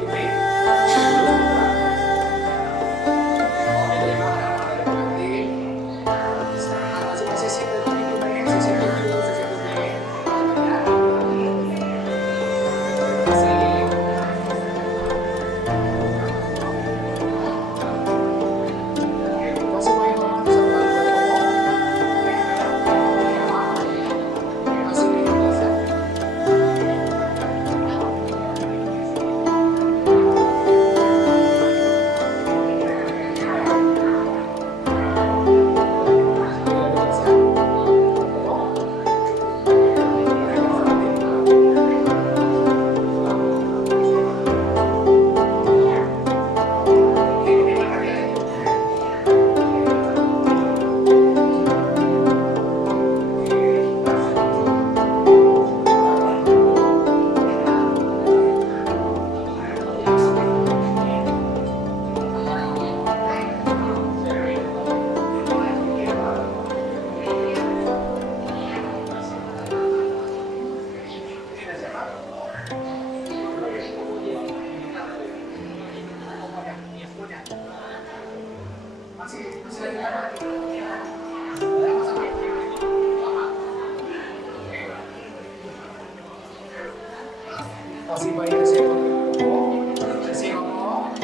Kasih banyak sesi ngomong.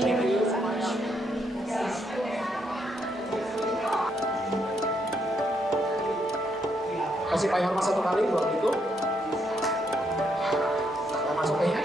Thank you so much. Kasih Pak Yorma satu kali, dua gitu. Kita masuk kayaknya.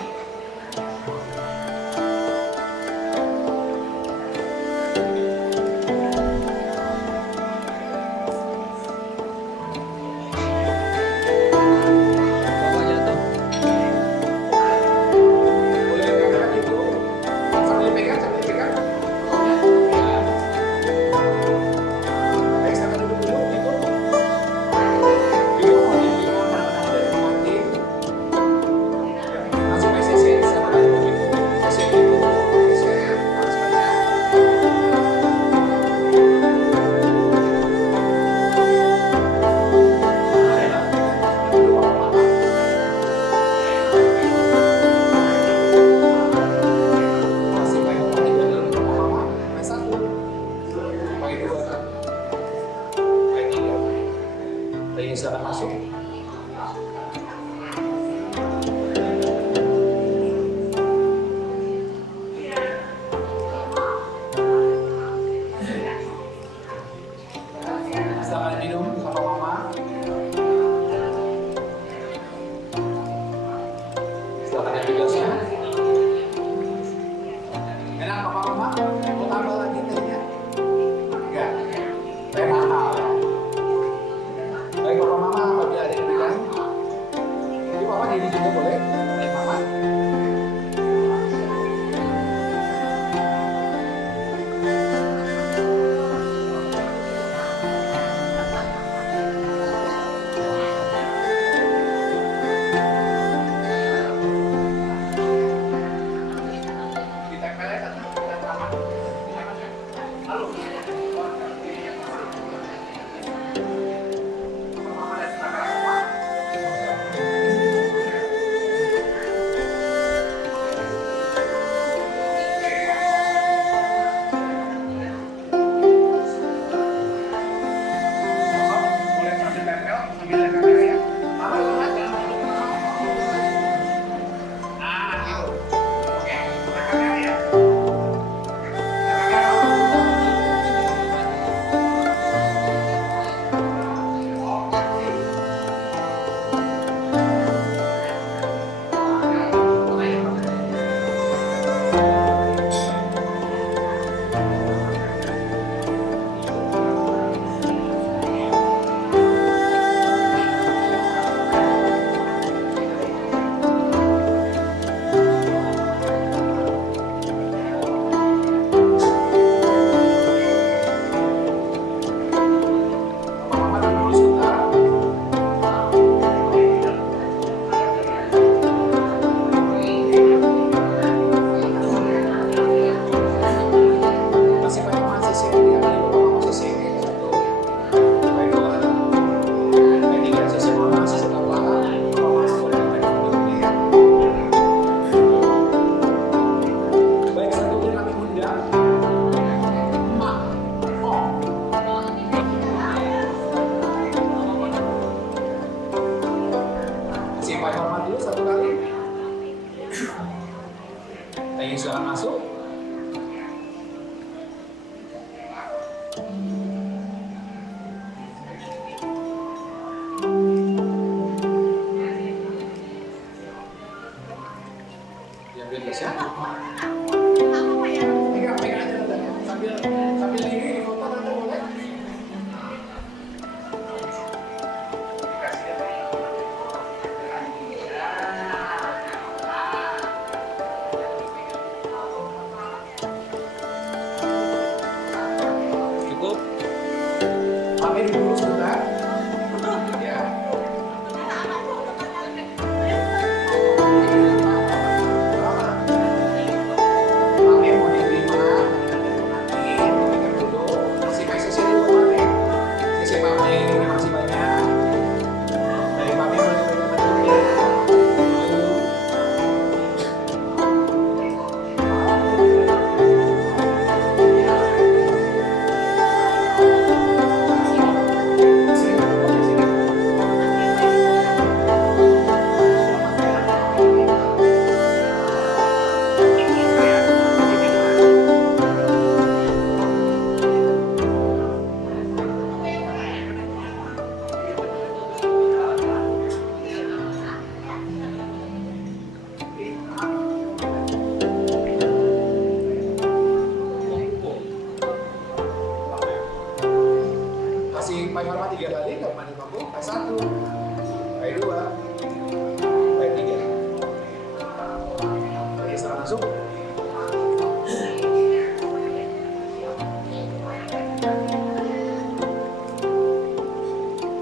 Silakan masuk. Silakan minum sama mama. Silakan ambil gelasnya. Enak papa mama? Mau tambah lagi tehnya? Enggak. Teh mahal. Baik papa mama, apabila ada yang silakan masuk. Diambil tes ya. Pegang aja dadanya. Sambil di foto nanti boleh. Cukup. Ambil dulu sebentar. Ya. Kasih Pak Hormat 3 kali, kalau mandi mampu, Pak 1, Pak 2, Pak 3. Oke, sekarang masuk.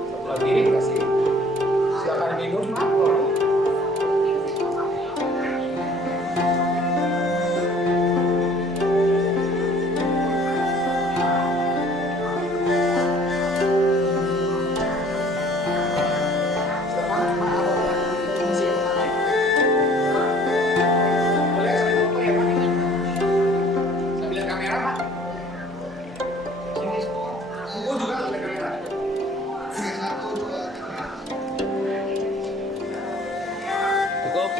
Satu lagi, kasih. Silakan minum, Pak. Sambil kamera, Pak. Oh, juga sambil kamera. Cukup.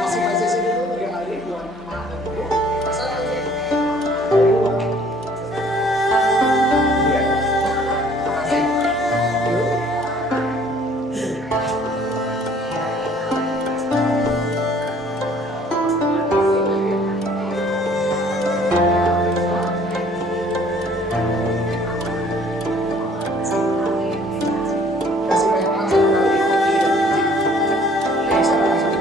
Kasih Pak Sesi dulu 3 kali buat Mak dan Bu. Pak 1. Kasih Pak Hormat 1 kali. Oke, sekarang masuk.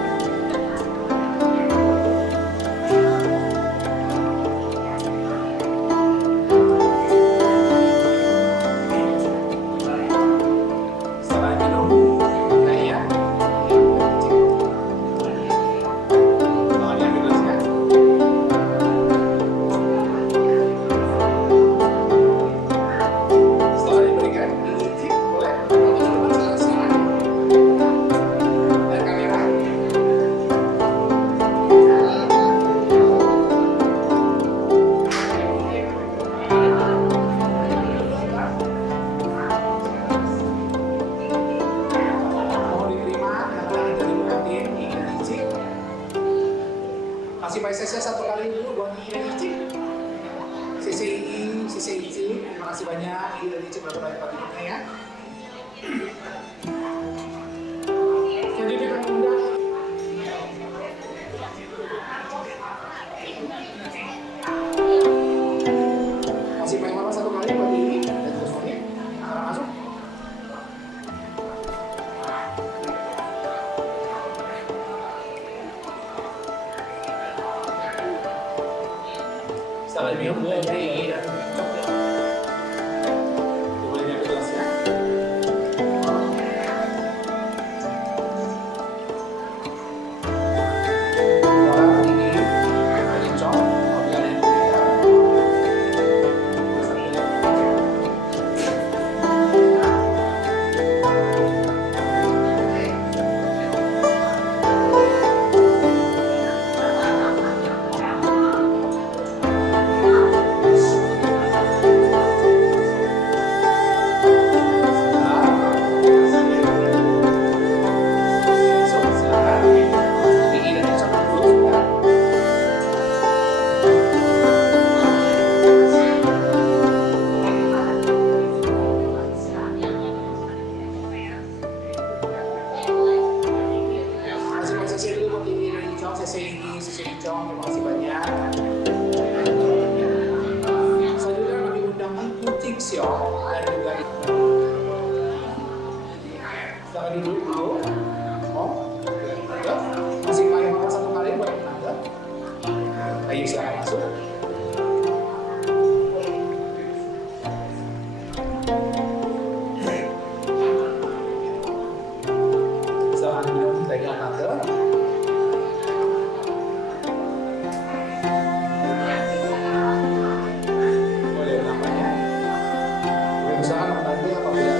Setelah minum, nah ya. Oh, diambil gelasnya. Setelah diberikan, diicip, boleh. Kalau silakan. Dan kamera. Mohon diterima, karena ada dibukain, ingin icip. Kasih Pak Sesi 1 kali dulu buat ingin icip. Sisi icip, terima kasih banyak. Ingin icip berapa banyak minumnya ya. Selanjutnya kami undang. Kasih Pak Hormat 1 kali buat ini. Dan terus oke. Sekarang masuk. Setelah minum, boleh diambil gelasnya. Orang ini mencok, organ yang diberikan. terima kasih banyak. Selanjutnya kami undang kucing Siong dan juga silakan duduk dulu. Masih pakai mama satu kali buat tante. Ayo silakan masuk. Silakan minum dengan tante. Boleh namanya. Silakan membantu apabila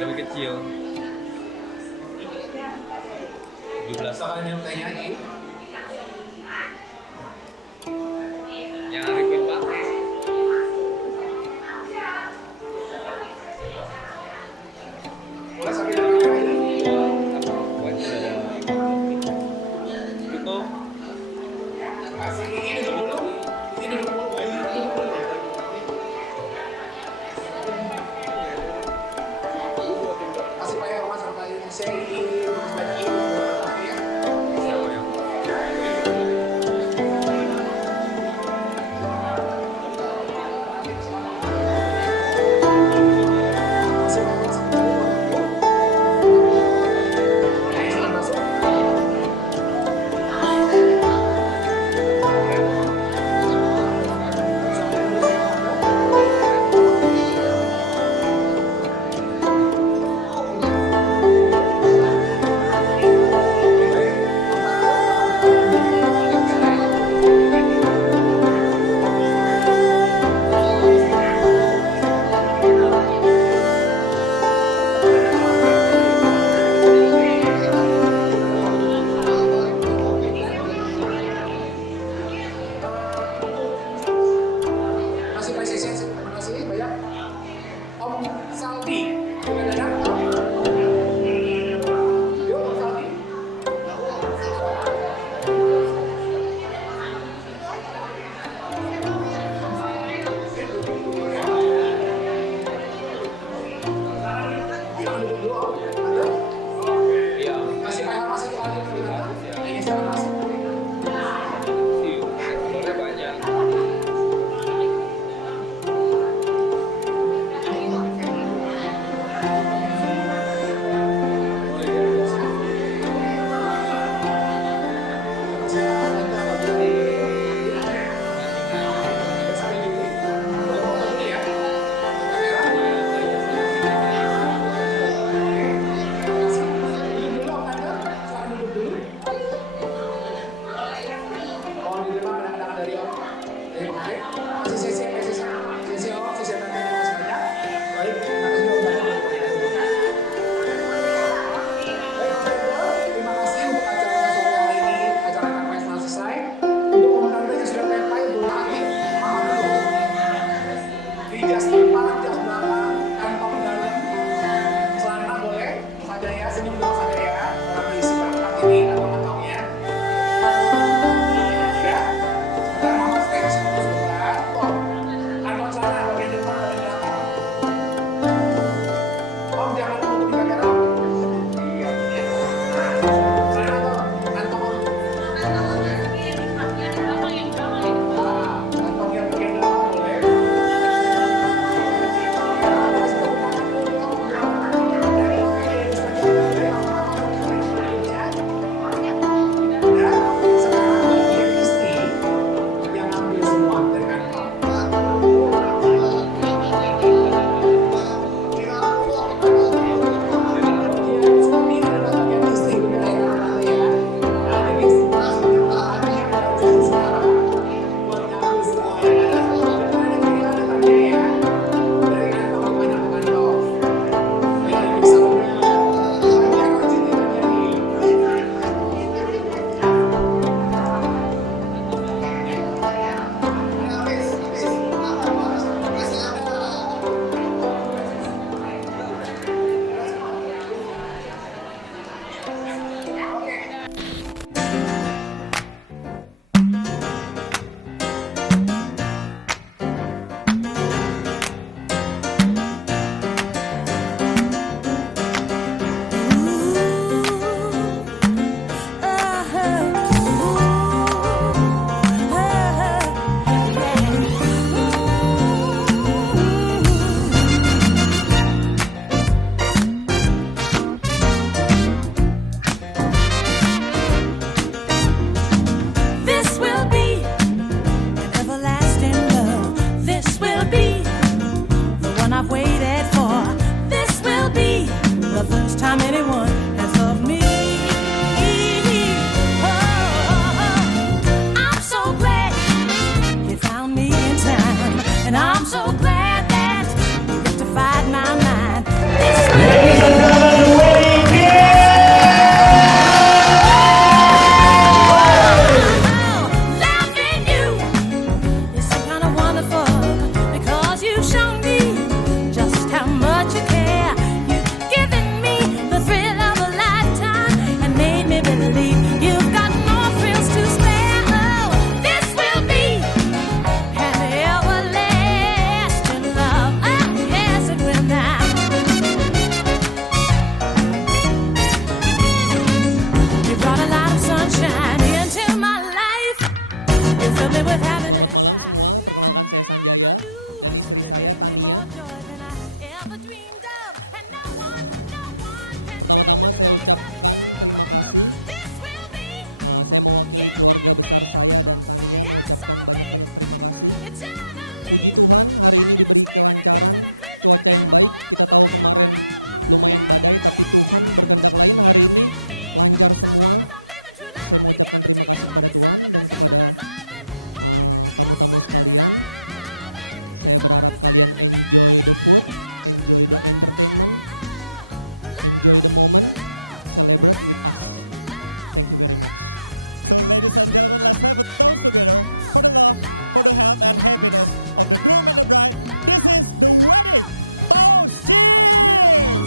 lebih kecil. 17. Silakan minum tehnya ini. Yang Arifin Pak. Boleh sambil minum ini. Itu. Kasih ini dulu. Ini dulu. Kasih Pak Herman sama Pak Indonesia ini. Selamat malam semua, perkenalkan saya Sanjaya dan istri saya Tania. Pertama-tama saya ucapkan terima kasih. Saya mewakili keluarga besar saya dan Tania mengucapkan banyak-banyak terima kasih. Puji Tuhan hari ini diberi kelancaran, cuaca yang baik. Kita tahu kemarin lumayan badai tapi Tuhan berkehendak lain, hari ini lancar semua. Saya mengucapkan terima kasih kepada Tuhan dan kepada tamu-tamu sekalian. Saya berharap kalian enjoy the food, enjoy the entertainment, enjoy the moment, celebrate with us. Thank you very much. So ladies and gentlemen, let's have a toast together for the love, for the health and happiness of the groom and the bride. This is the wedding toast. Cheers!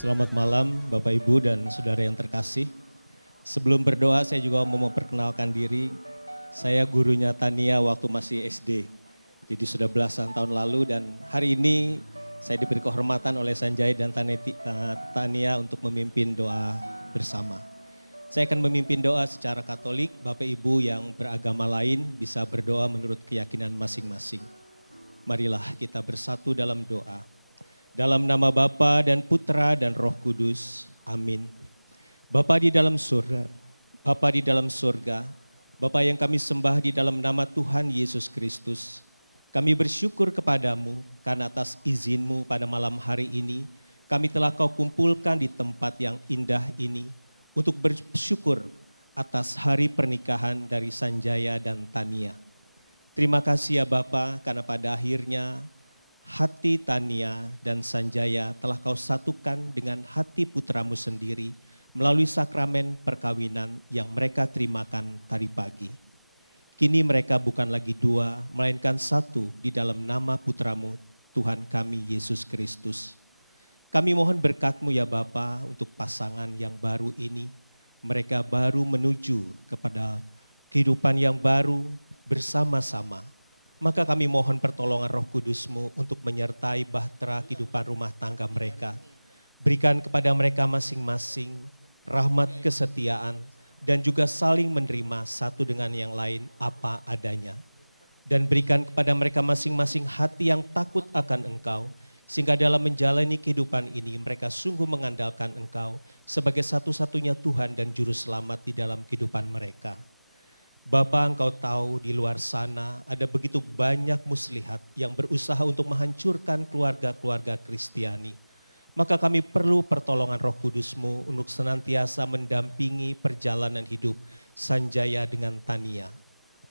Selamat malam Bapak Ibu dan Saudara yang terkasih. Sebelum berdoa saya juga mau memperkenalkan diri. Saya gurunya Tania waktu masih SD. Jadi sudah belasan tahun lalu dan hari ini saya diberi kehormatan oleh Sanjaya dan Tania untuk memimpin doa bersama. Saya akan memimpin doa secara Katolik, Bapak Ibu yang beragama lain bisa berdoa menurut keyakinan masing-masing. Marilah kita bersatu dalam doa. Dalam nama Bapa dan Putra dan Roh Kudus. Amin. Bapa di dalam surga, Bapa di dalam surga, Bapa yang kami sembah di dalam nama Tuhan Yesus Kristus. Kami bersyukur kepadamu karena atas izin-Mu pada malam hari ini, kami telah Kau kumpulkan di tempat yang indah ini untuk bersyukur atas hari pernikahan dari Sanjaya dan Tania. Terima kasih ya Bapa karena pada akhirnya hati Tania dan Sanjaya telah Kau satukan dengan hati putramu sendiri melalui sakramen perkawinan yang mereka terimakan tadi pagi. Kini mereka bukan lagi dua, melainkan satu di dalam nama putramu, Tuhan kami Yesus Kristus. Kami mohon berkat-Mu ya Bapa untuk pasangan yang baru ini. Mereka baru menuju kepada kehidupan yang baru bersama-sama. Maka kami mohon pertolongan Roh Kudus-Mu untuk menyertai bahtera kehidupan rumah tangga mereka. Berikan kepada mereka masing-masing rahmat kesetiaan dan juga saling menerima satu dengan yang lain apa adanya. Dan berikan kepada mereka masing-masing hati yang takut akan Engkau, sehingga dalam menjalani kehidupan ini mereka sungguh mengandalkan Engkau sebagai satu-satunya Tuhan dan Juru Selamat di dalam kehidupan mereka. Bapa, Engkau tahu di luar sana ada begitu banyak muslihat yang berusaha untuk menghancurkan keluarga-keluarga Kristiani. Maka kami perlu pertolongan Roh Kudus-Mu untuk senantiasa mendampingi perjalanan hidup Sanjaya dengan Tania.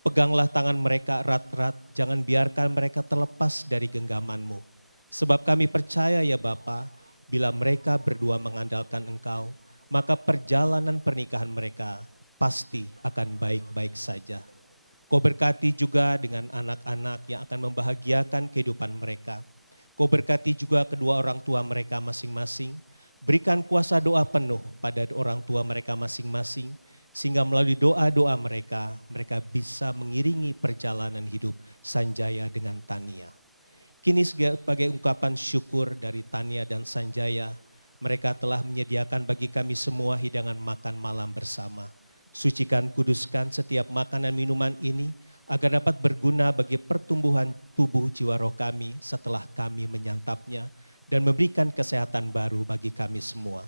Peganglah tangan mereka erat-erat, jangan biarkan mereka terlepas dari genggaman-Mu. Sebab kami percaya ya Bapa, bila mereka berdua mengandalkan Engkau, maka perjalanan pernikahan mereka pasti akan baik-baik saja. Kau berkati juga dengan anak-anak yang akan membahagiakan kehidupan mereka. Kau berkati juga kedua orang tua mereka masing-masing. Berikan kuasa doa penuh pada orang tua mereka masing-masing. Sehingga melalui doa-doa mereka, mereka bisa mengiringi perjalanan hidup Sanjaya dengan Tania. Kini sebagai ungkapan syukur dari Tania dan Sanjaya, mereka telah menyediakan bagi kami semua hidangan makan malam bersama. Sucikan, kuduskan setiap makanan minuman ini agar dapat berguna bagi pertumbuhan tubuh jiwa roh kami setelah kami menyantapnya dan memberikan kesehatan baru bagi kami semua.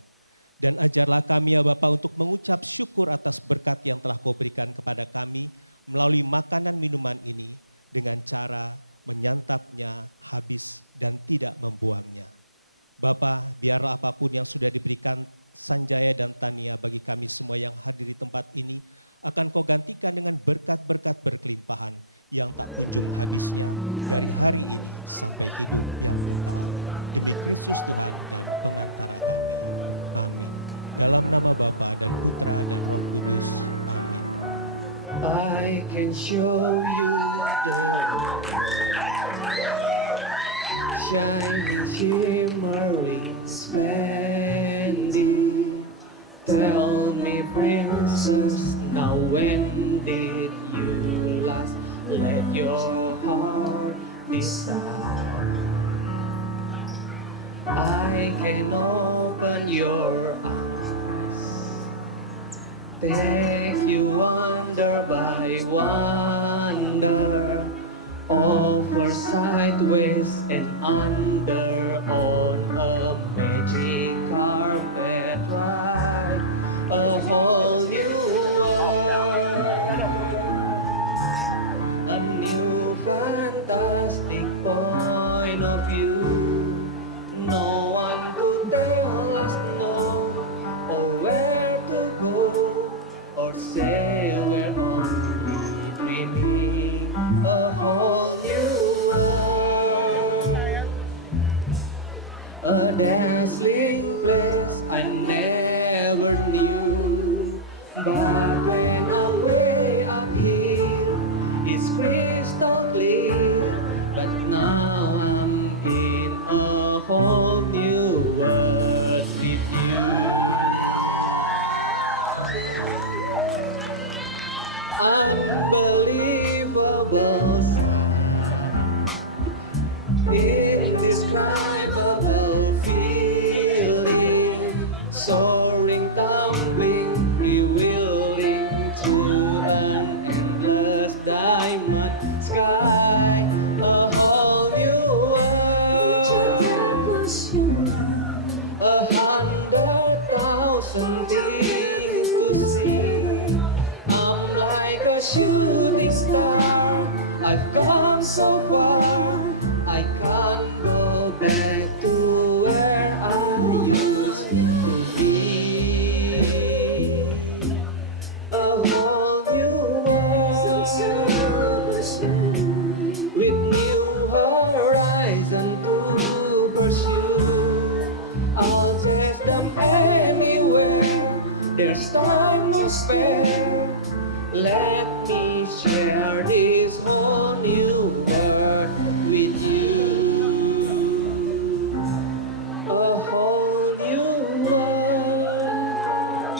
Dan ajarlah kami ya Bapa untuk mengucap syukur atas berkat yang telah Kau berikan kepada kami melalui makanan minuman ini dengan cara menyantapnya habis dan tidak membuangnya. Bapa, biarlah apapun yang sudah diberikan Sanjaya dan Tania bagi kami semua yang hadir di tempat ini akan Kau gantikan dengan berkat-berkat berkelimpahan yang tak kunjung habisnya dari hari ini sampai hidup yang kekal. Demi Kristus Tuhan dan pengantara kami. Amin. Dalam nama Bapa dan Putra dan Roh Kudus. Amin. I can show you the shining, shimmering, splendid. I can open your eyes, take you wonder by wonder, over sideways and under on a magic carpet ride, a whole new world, a new fantastic point of view. No one to tell us no, or where to go, or say we're only dreaming. A whole new world, a dazzling place I never knew. But when I'm way up here, it's crystal clear. But now I'm in a whole new world with you. Unbelievable sight, indescribable feeling, soaring, tumbling, freewheeling to an endless diamond sky, a whole new world, 100,000 things to see. I'm like a shooting star, I've come so far, I can't go back to where I used to be. A whole new world, with new horizon to pursue. I'll chase them anywhere, there's time to spare. Let me share this whole new world with you. A whole new world,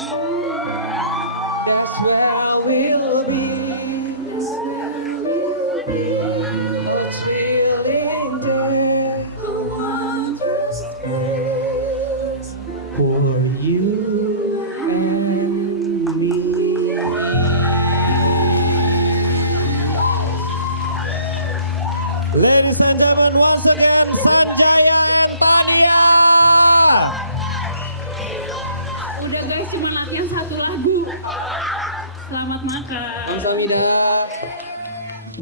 that's where we'll be. A thrilling day, a wondrous place for you and me. Ladies and gentlemen, once again, Sanjaya and Tania. Udah guys, cuma latihan satu lagu. Selamat makan. Kamsahamnida.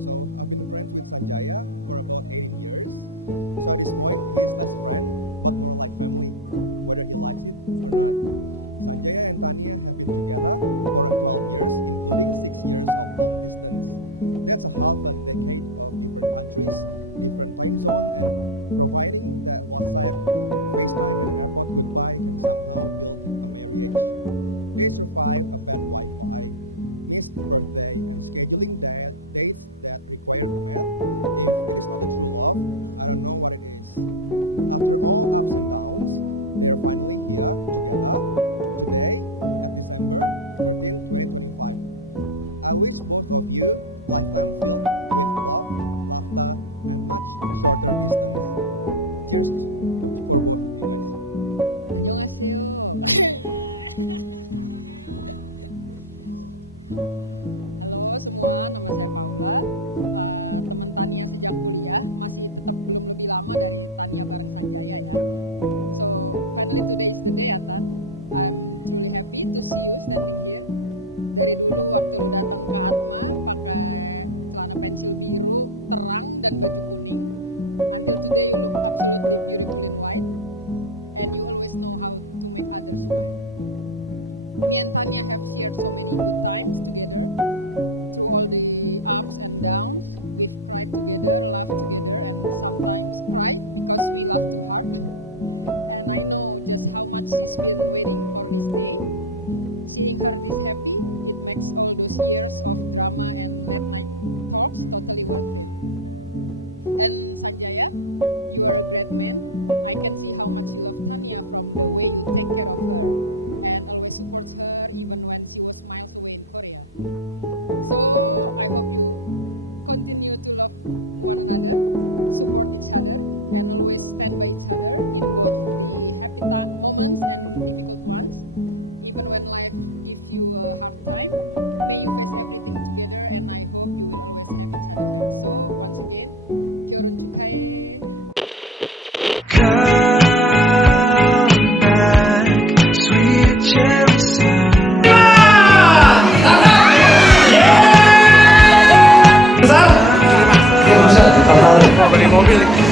So I've been friends with Sanjaya for about 18 years. So at this point, he is less friend, but more like family, whether he likes it or not. Sanjaya and Tania have been together for 12 years, including 6 years of long distance. That's a half a decade of different countries, different time zone, and providing that WhatsApp, FaceTime, and airport goodbye can somehow build a marriage. They survive a bad Wi-Fi, missed birthday, and scheduling dates that require math. If it is not a true love, I don't know what it is. After all ups and downs, they are finally here together today at December 13, 2025. I wish both of you lifetime filled with love, laughter, and much shorter distance. Cheers for both of you guys. Annyeonghaseyo. Halo semua, nama saya Paula. Teman Tania sejak kuliah, masih tetap belum lebih lama dari Tania bareng Sanjaya ya. So finally today is the day ya Tan. I'm truly happy to see you standing here. Dari dulu waktu lu datang ke Atma pakai celana pensil biru terang dan baju kuning, until today you look absolutely beautiful in white, and you always know how to make others smile. Me and Tania have shared so many good times together through all the ups and downs. We've cried together, laughed together, and sometimes cried because we laughed too hard. And I know just how much she's been waiting for this day. Seeing her this happy, it makes all those years of drama and late night talks totally worth it. And Sanjaya, you are a great man. I can see how much you love Tania from the way you take care of her and always supports her even when she was miles away in Korea. So I hope you continue to love one another, support each other, and always stand by each other in both the happy moments and difficult ones. Even when life gives you a hard time, may you face everything together, and I hope you will always have each other back. So once again, Kyorun Chukae. Sweet cherry sound. Beli mobil.